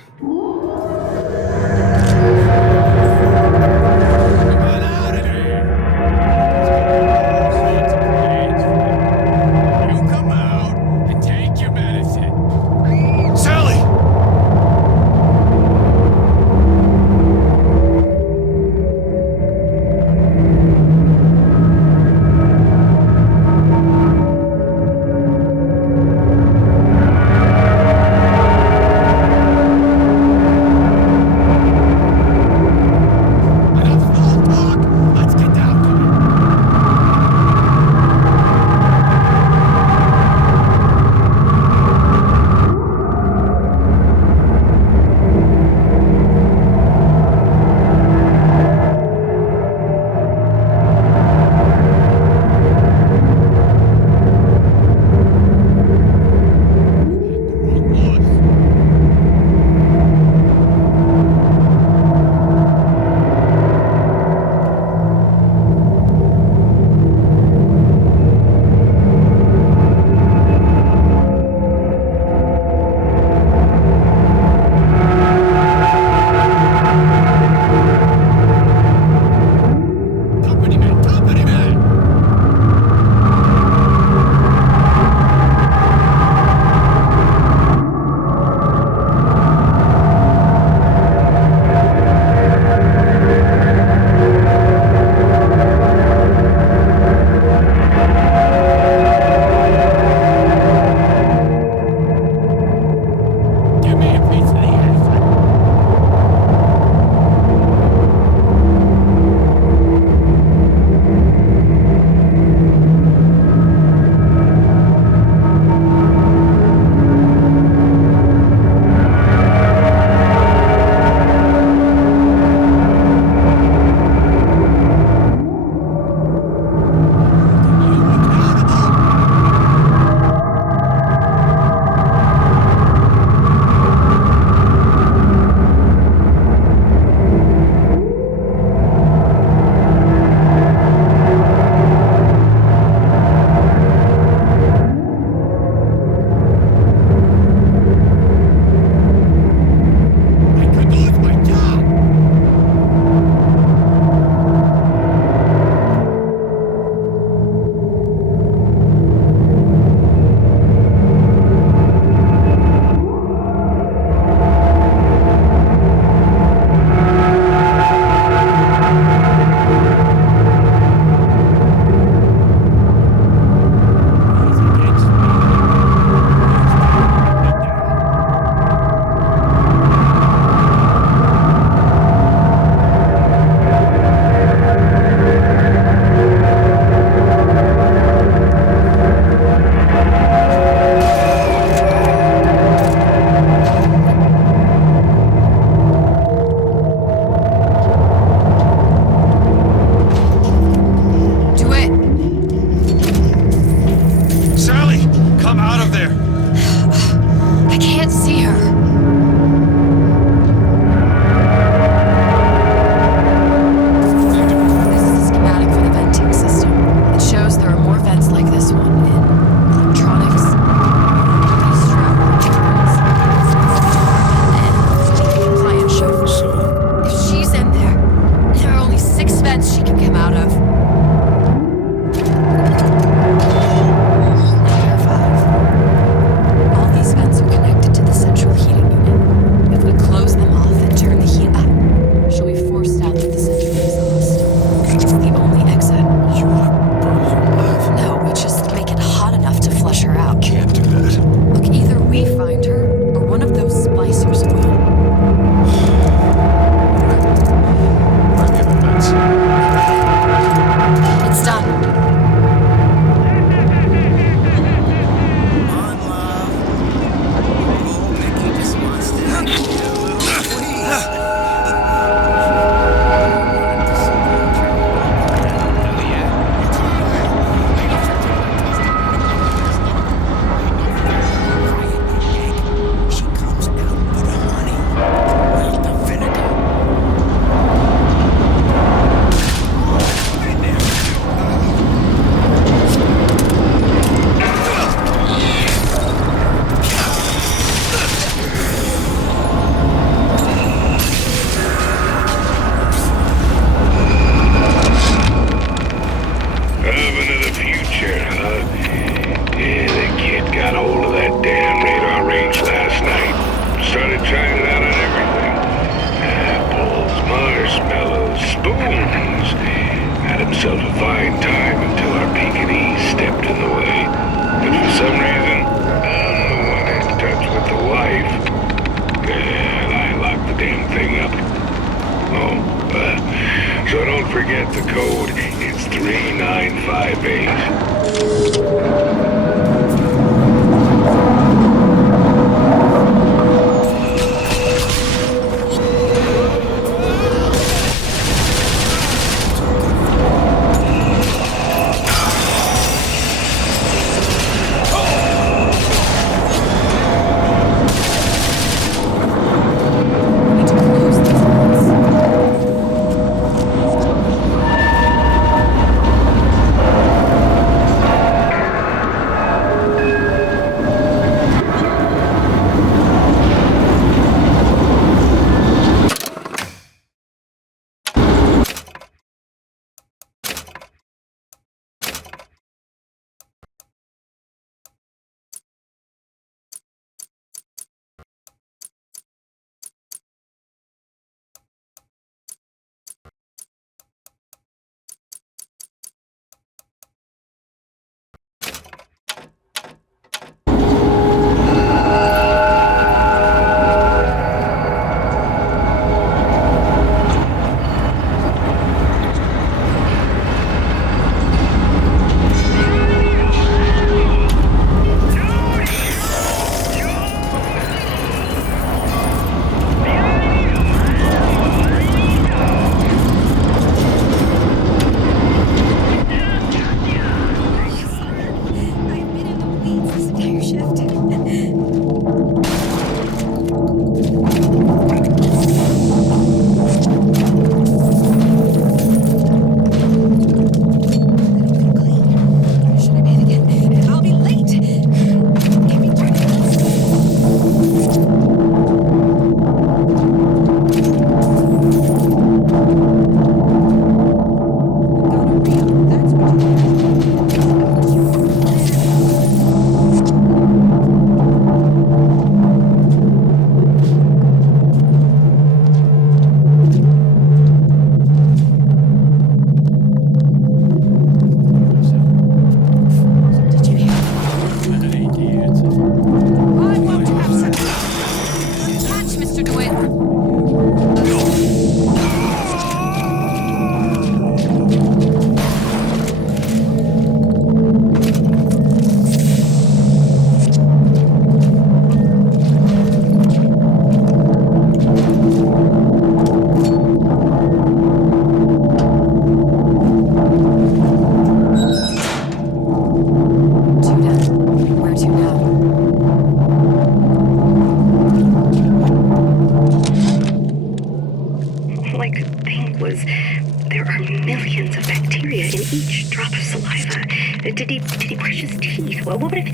So don't forget the code. It's 3958.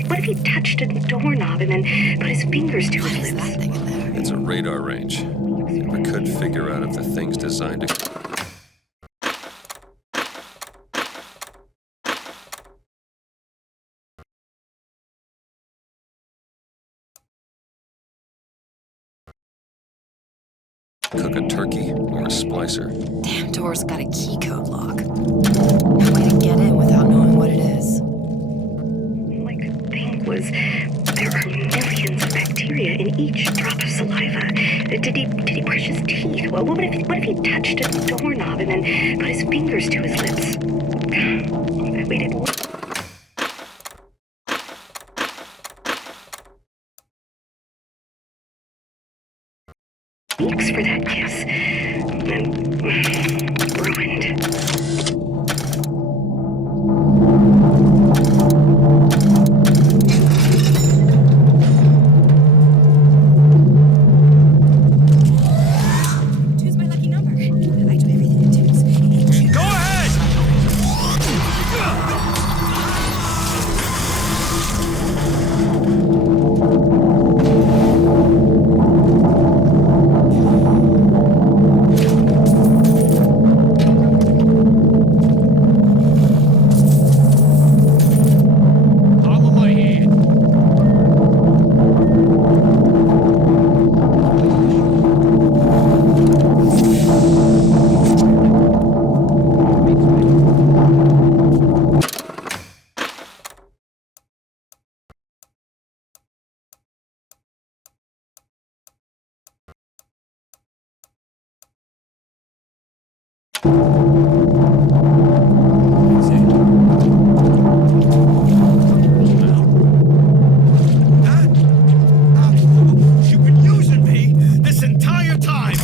What if he touched a doorknob and then put his fingers to his lips? What is that thing in there? It's a radar range. We could figure out if the thing's designed to... cook a turkey or a splicer. Damn door's got a key code lock. No way to get in without knowing what it is. Was there are millions of bacteria in each drop of saliva. Did he brush his teeth? Well, what if he touched a doorknob and then put his fingers to his lips? We didn't. Weeks for that kiss. Ruined. You've been using me this entire time!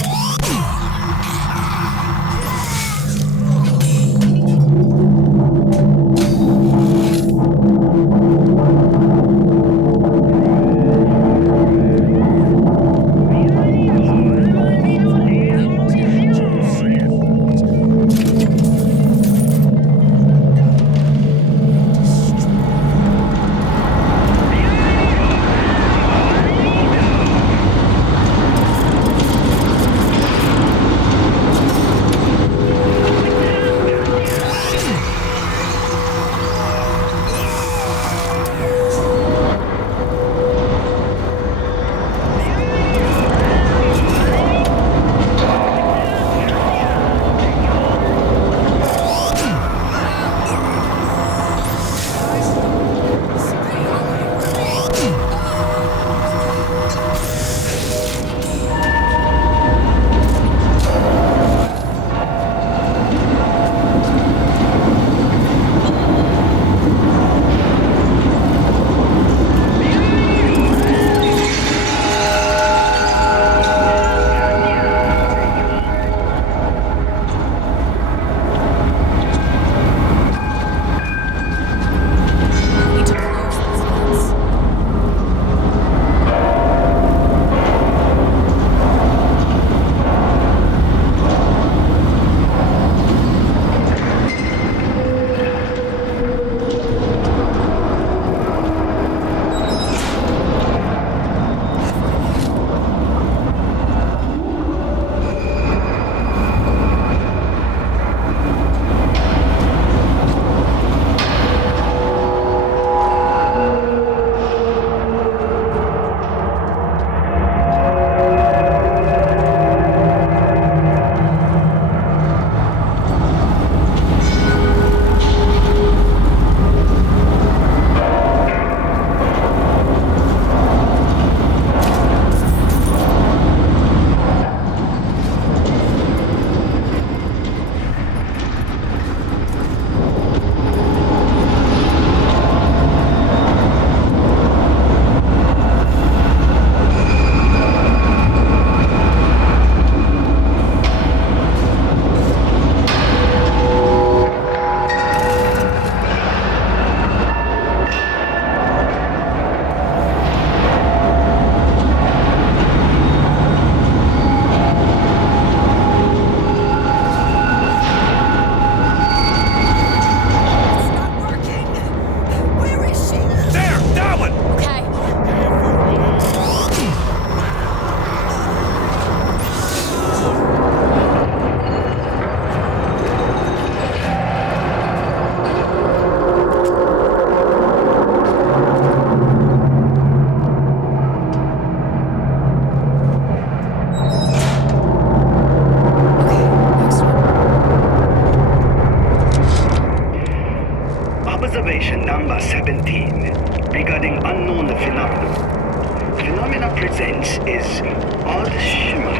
Observation number 17 regarding unknown phenomena. Phenomena presents is odd shimmer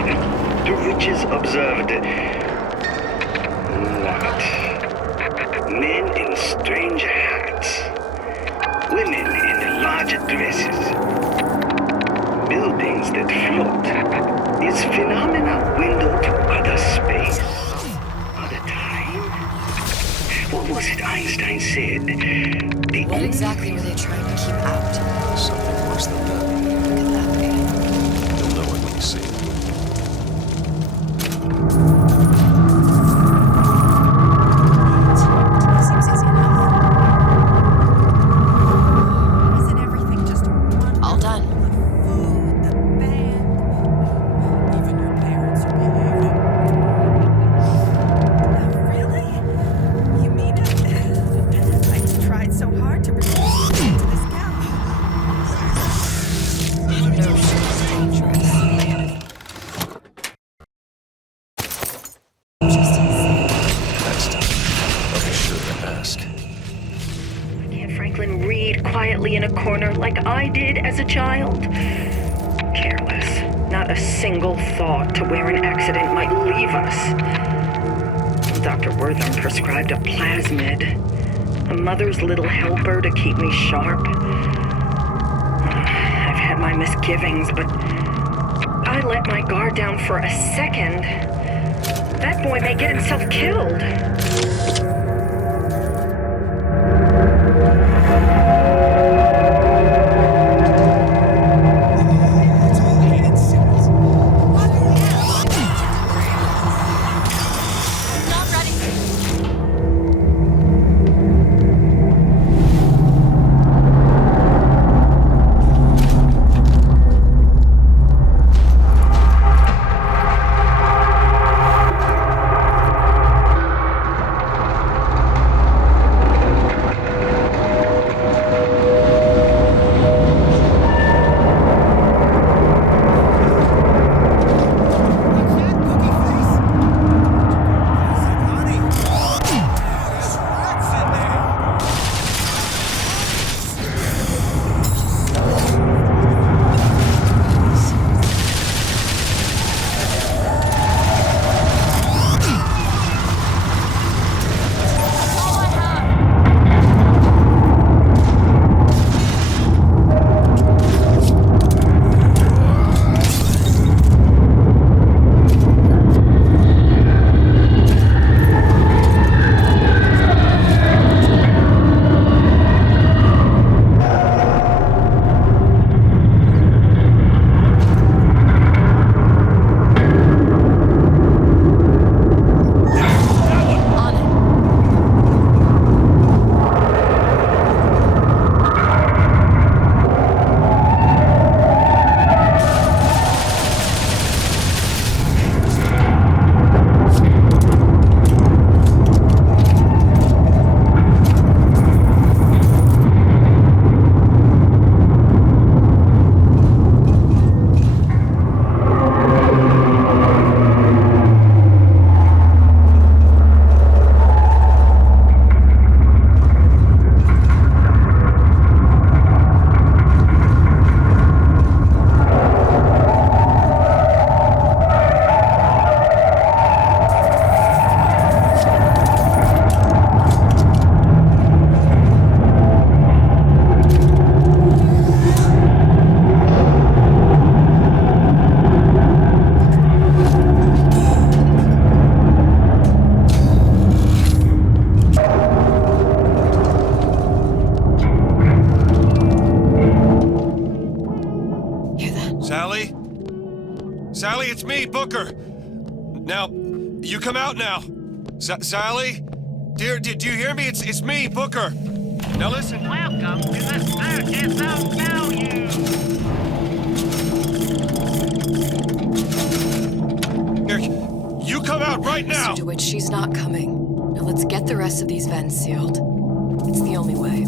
through which is observed what? Men in strange hats, women in large dresses, buildings that float. Is phenomena window to other space? Other time? What was it Einstein said? What exactly were they trying to keep out? Something worse than that. Could that be? You'll know it when you see it. Seems easy enough. Isn't everything just wonderful? All done. The food, the band, even your parents are behaving. Really? You mean it? I tried so hard to bring you to this galley. You know she's dangerous. Just insane. Next time, I'll be sure to ask. Can't Franklin read quietly in a corner like I did as a child? Careless. Not a single thought to where an accident might leave us. Dr. Wortham prescribed a plasmid. A mother's little helper to keep me sharp. I've had my misgivings, but I let my guard down for a second. That boy may get himself killed. Sally, it's me, Booker. Now, you come out now. Sally? Dear, did you hear me? It's me, Booker. Now listen. Welcome to the Circus of Value. Here, you come out right now. Mr. DeWitt, she's not coming. Now let's get the rest of these vents sealed. It's the only way.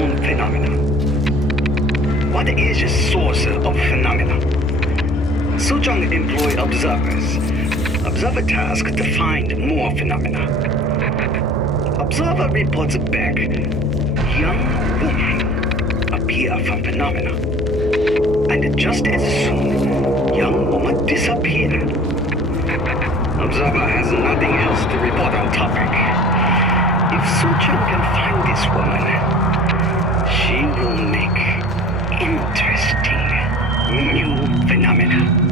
unknown phenomena. What is the source of phenomena? Sojong employ observers. Observer task to find more phenomena. Observer reports back. Young woman appear from phenomena. And just as soon, young woman disappear. Observer has nothing else to report on topic. If Sojong can find this woman, she will make interesting new phenomena.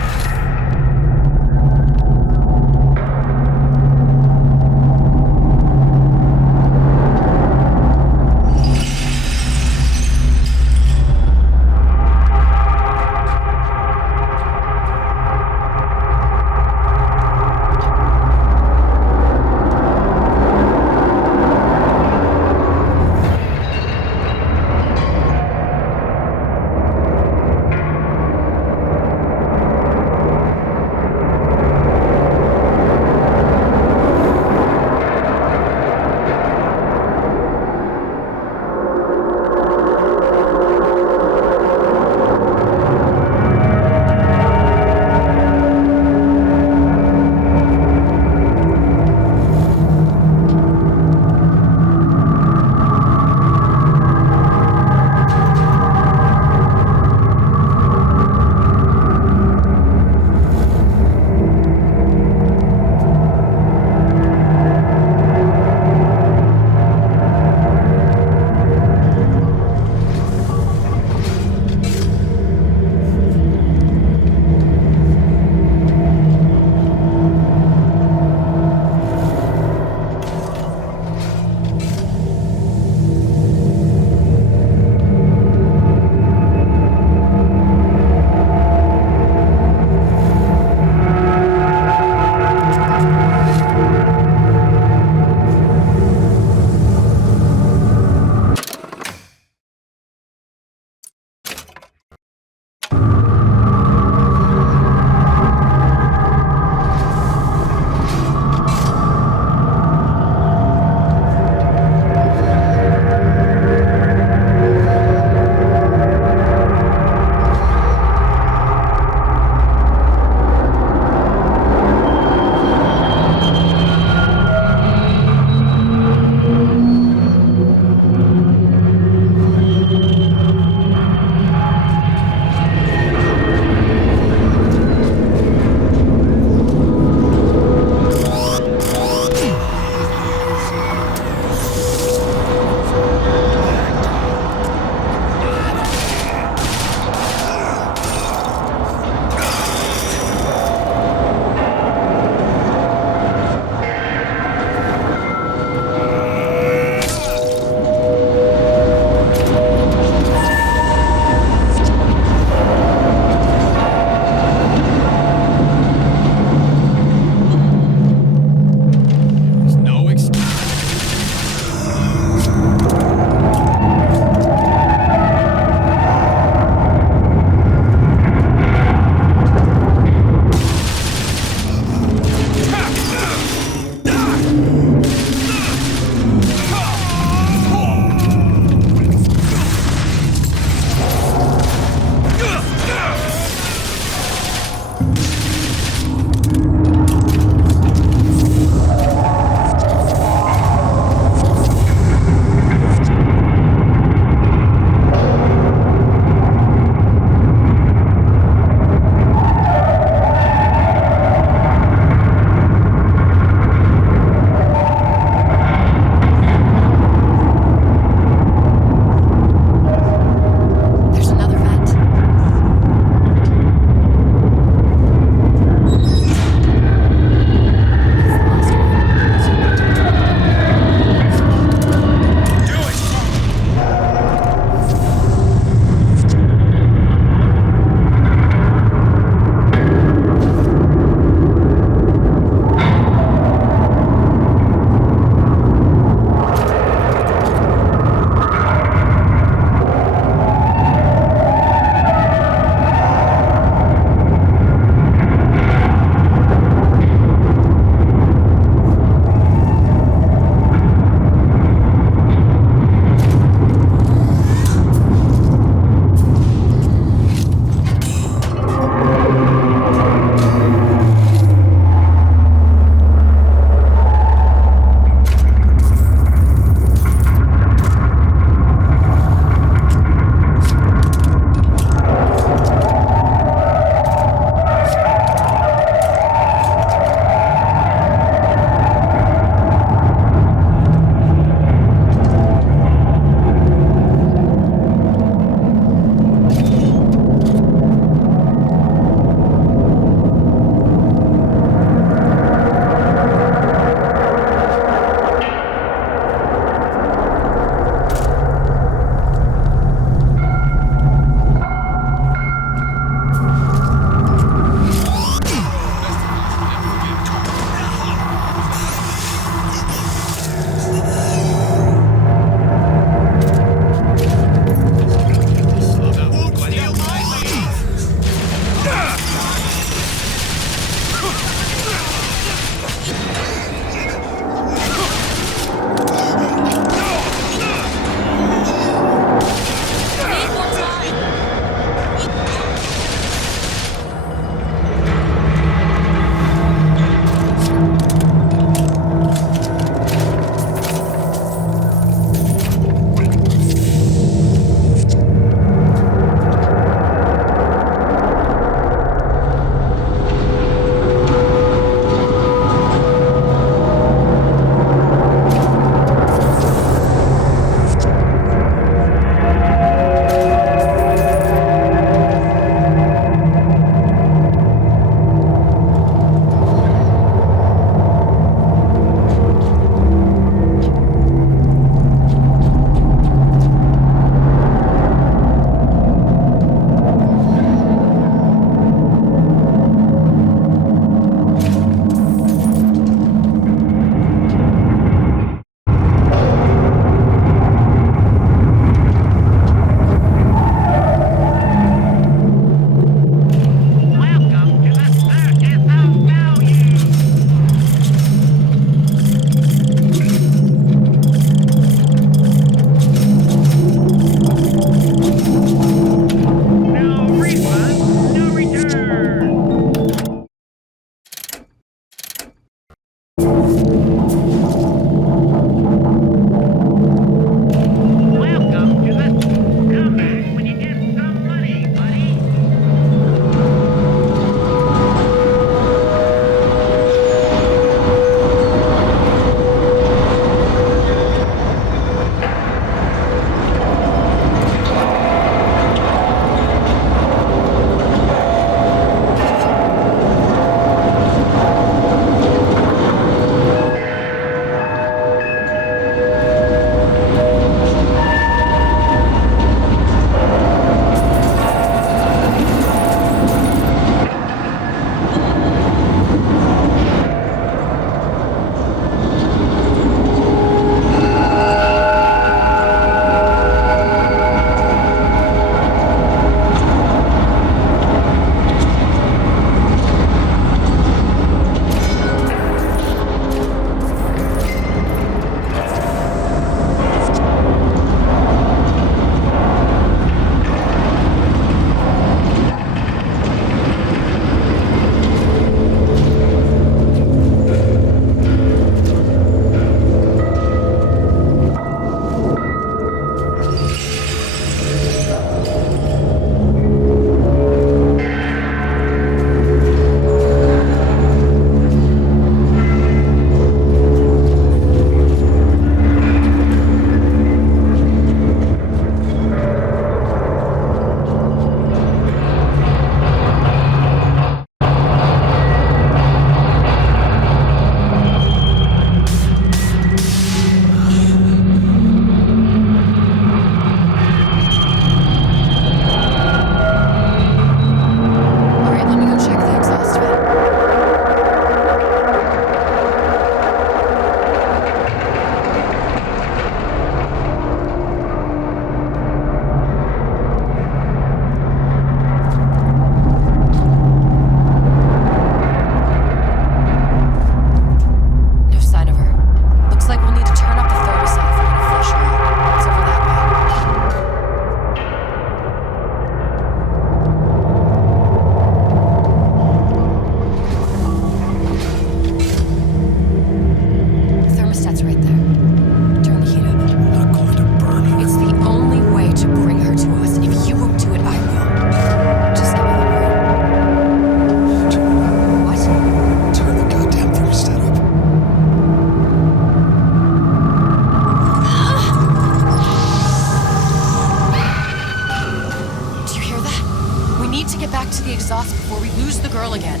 girl again.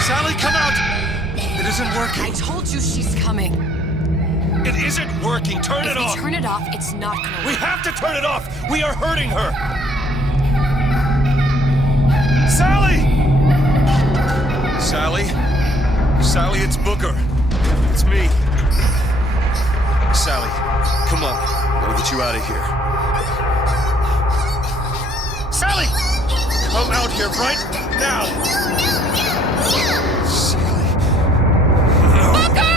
Sally, come out! It isn't working. I told you she's coming. It isn't working. Turn it off. If we turn it off, it's not gonna work. We have to turn it off. We are hurting her. Sally! Sally, it's Booker. It's me. Sally, come on. I gotta get you out of here. Sally! Come out here right now! Sally. No. Booker!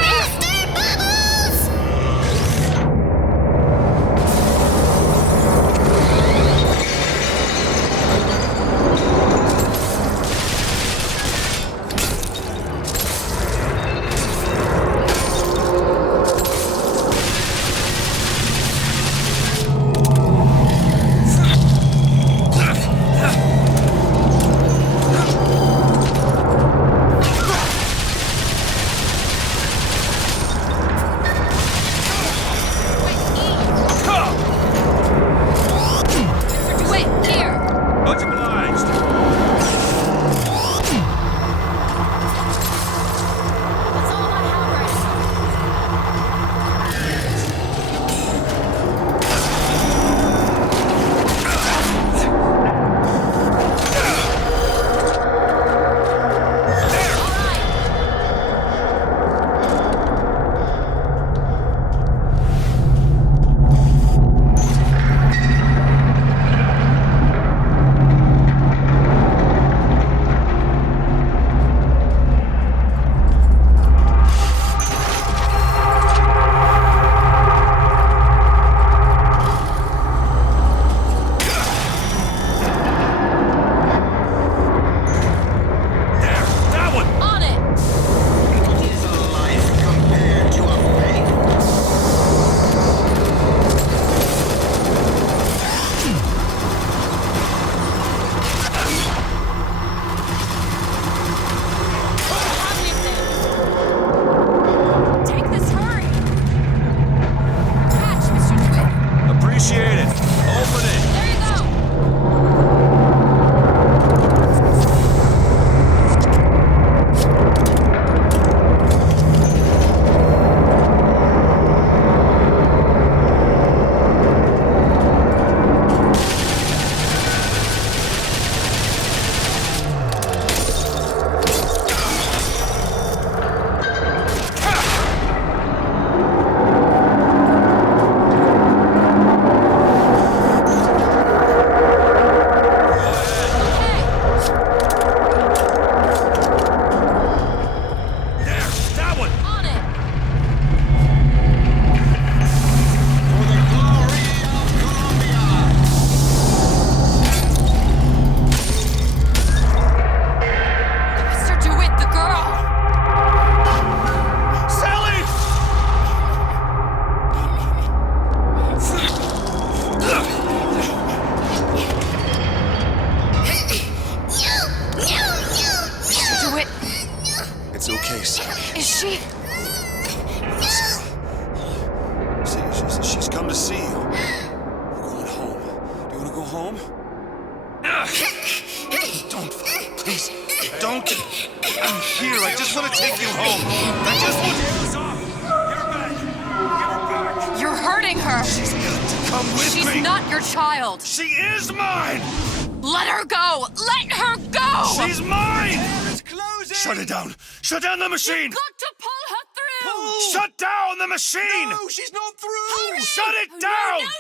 Shut down the machine! You've got to pull her through! Pull. Shut down the machine! No, she's not through! Hurry. Shut it down! No, look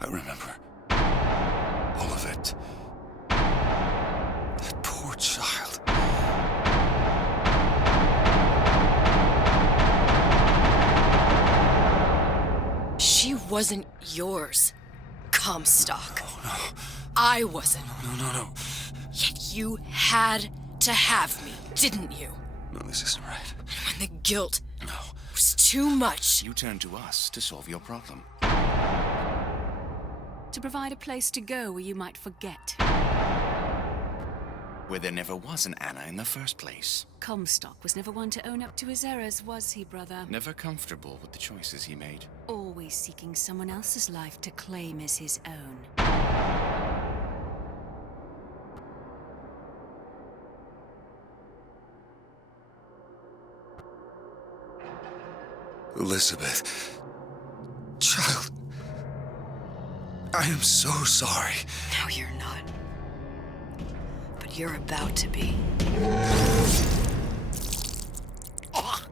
I remember all of it. That poor child. She wasn't yours, Comstock. Oh, no. I wasn't. No. Yet you had to have me, didn't you? No, this isn't right. And when the guilt was too much... You turned to us to solve your problem. To provide a place to go where you might forget. Where there never was an Anna in the first place. Comstock was never one to own up to his errors, was he, brother? Never comfortable with the choices he made. Always seeking someone else's life to claim as his own. Elizabeth. Child. I am so sorry. No, you're not. But you're about to be. Ah!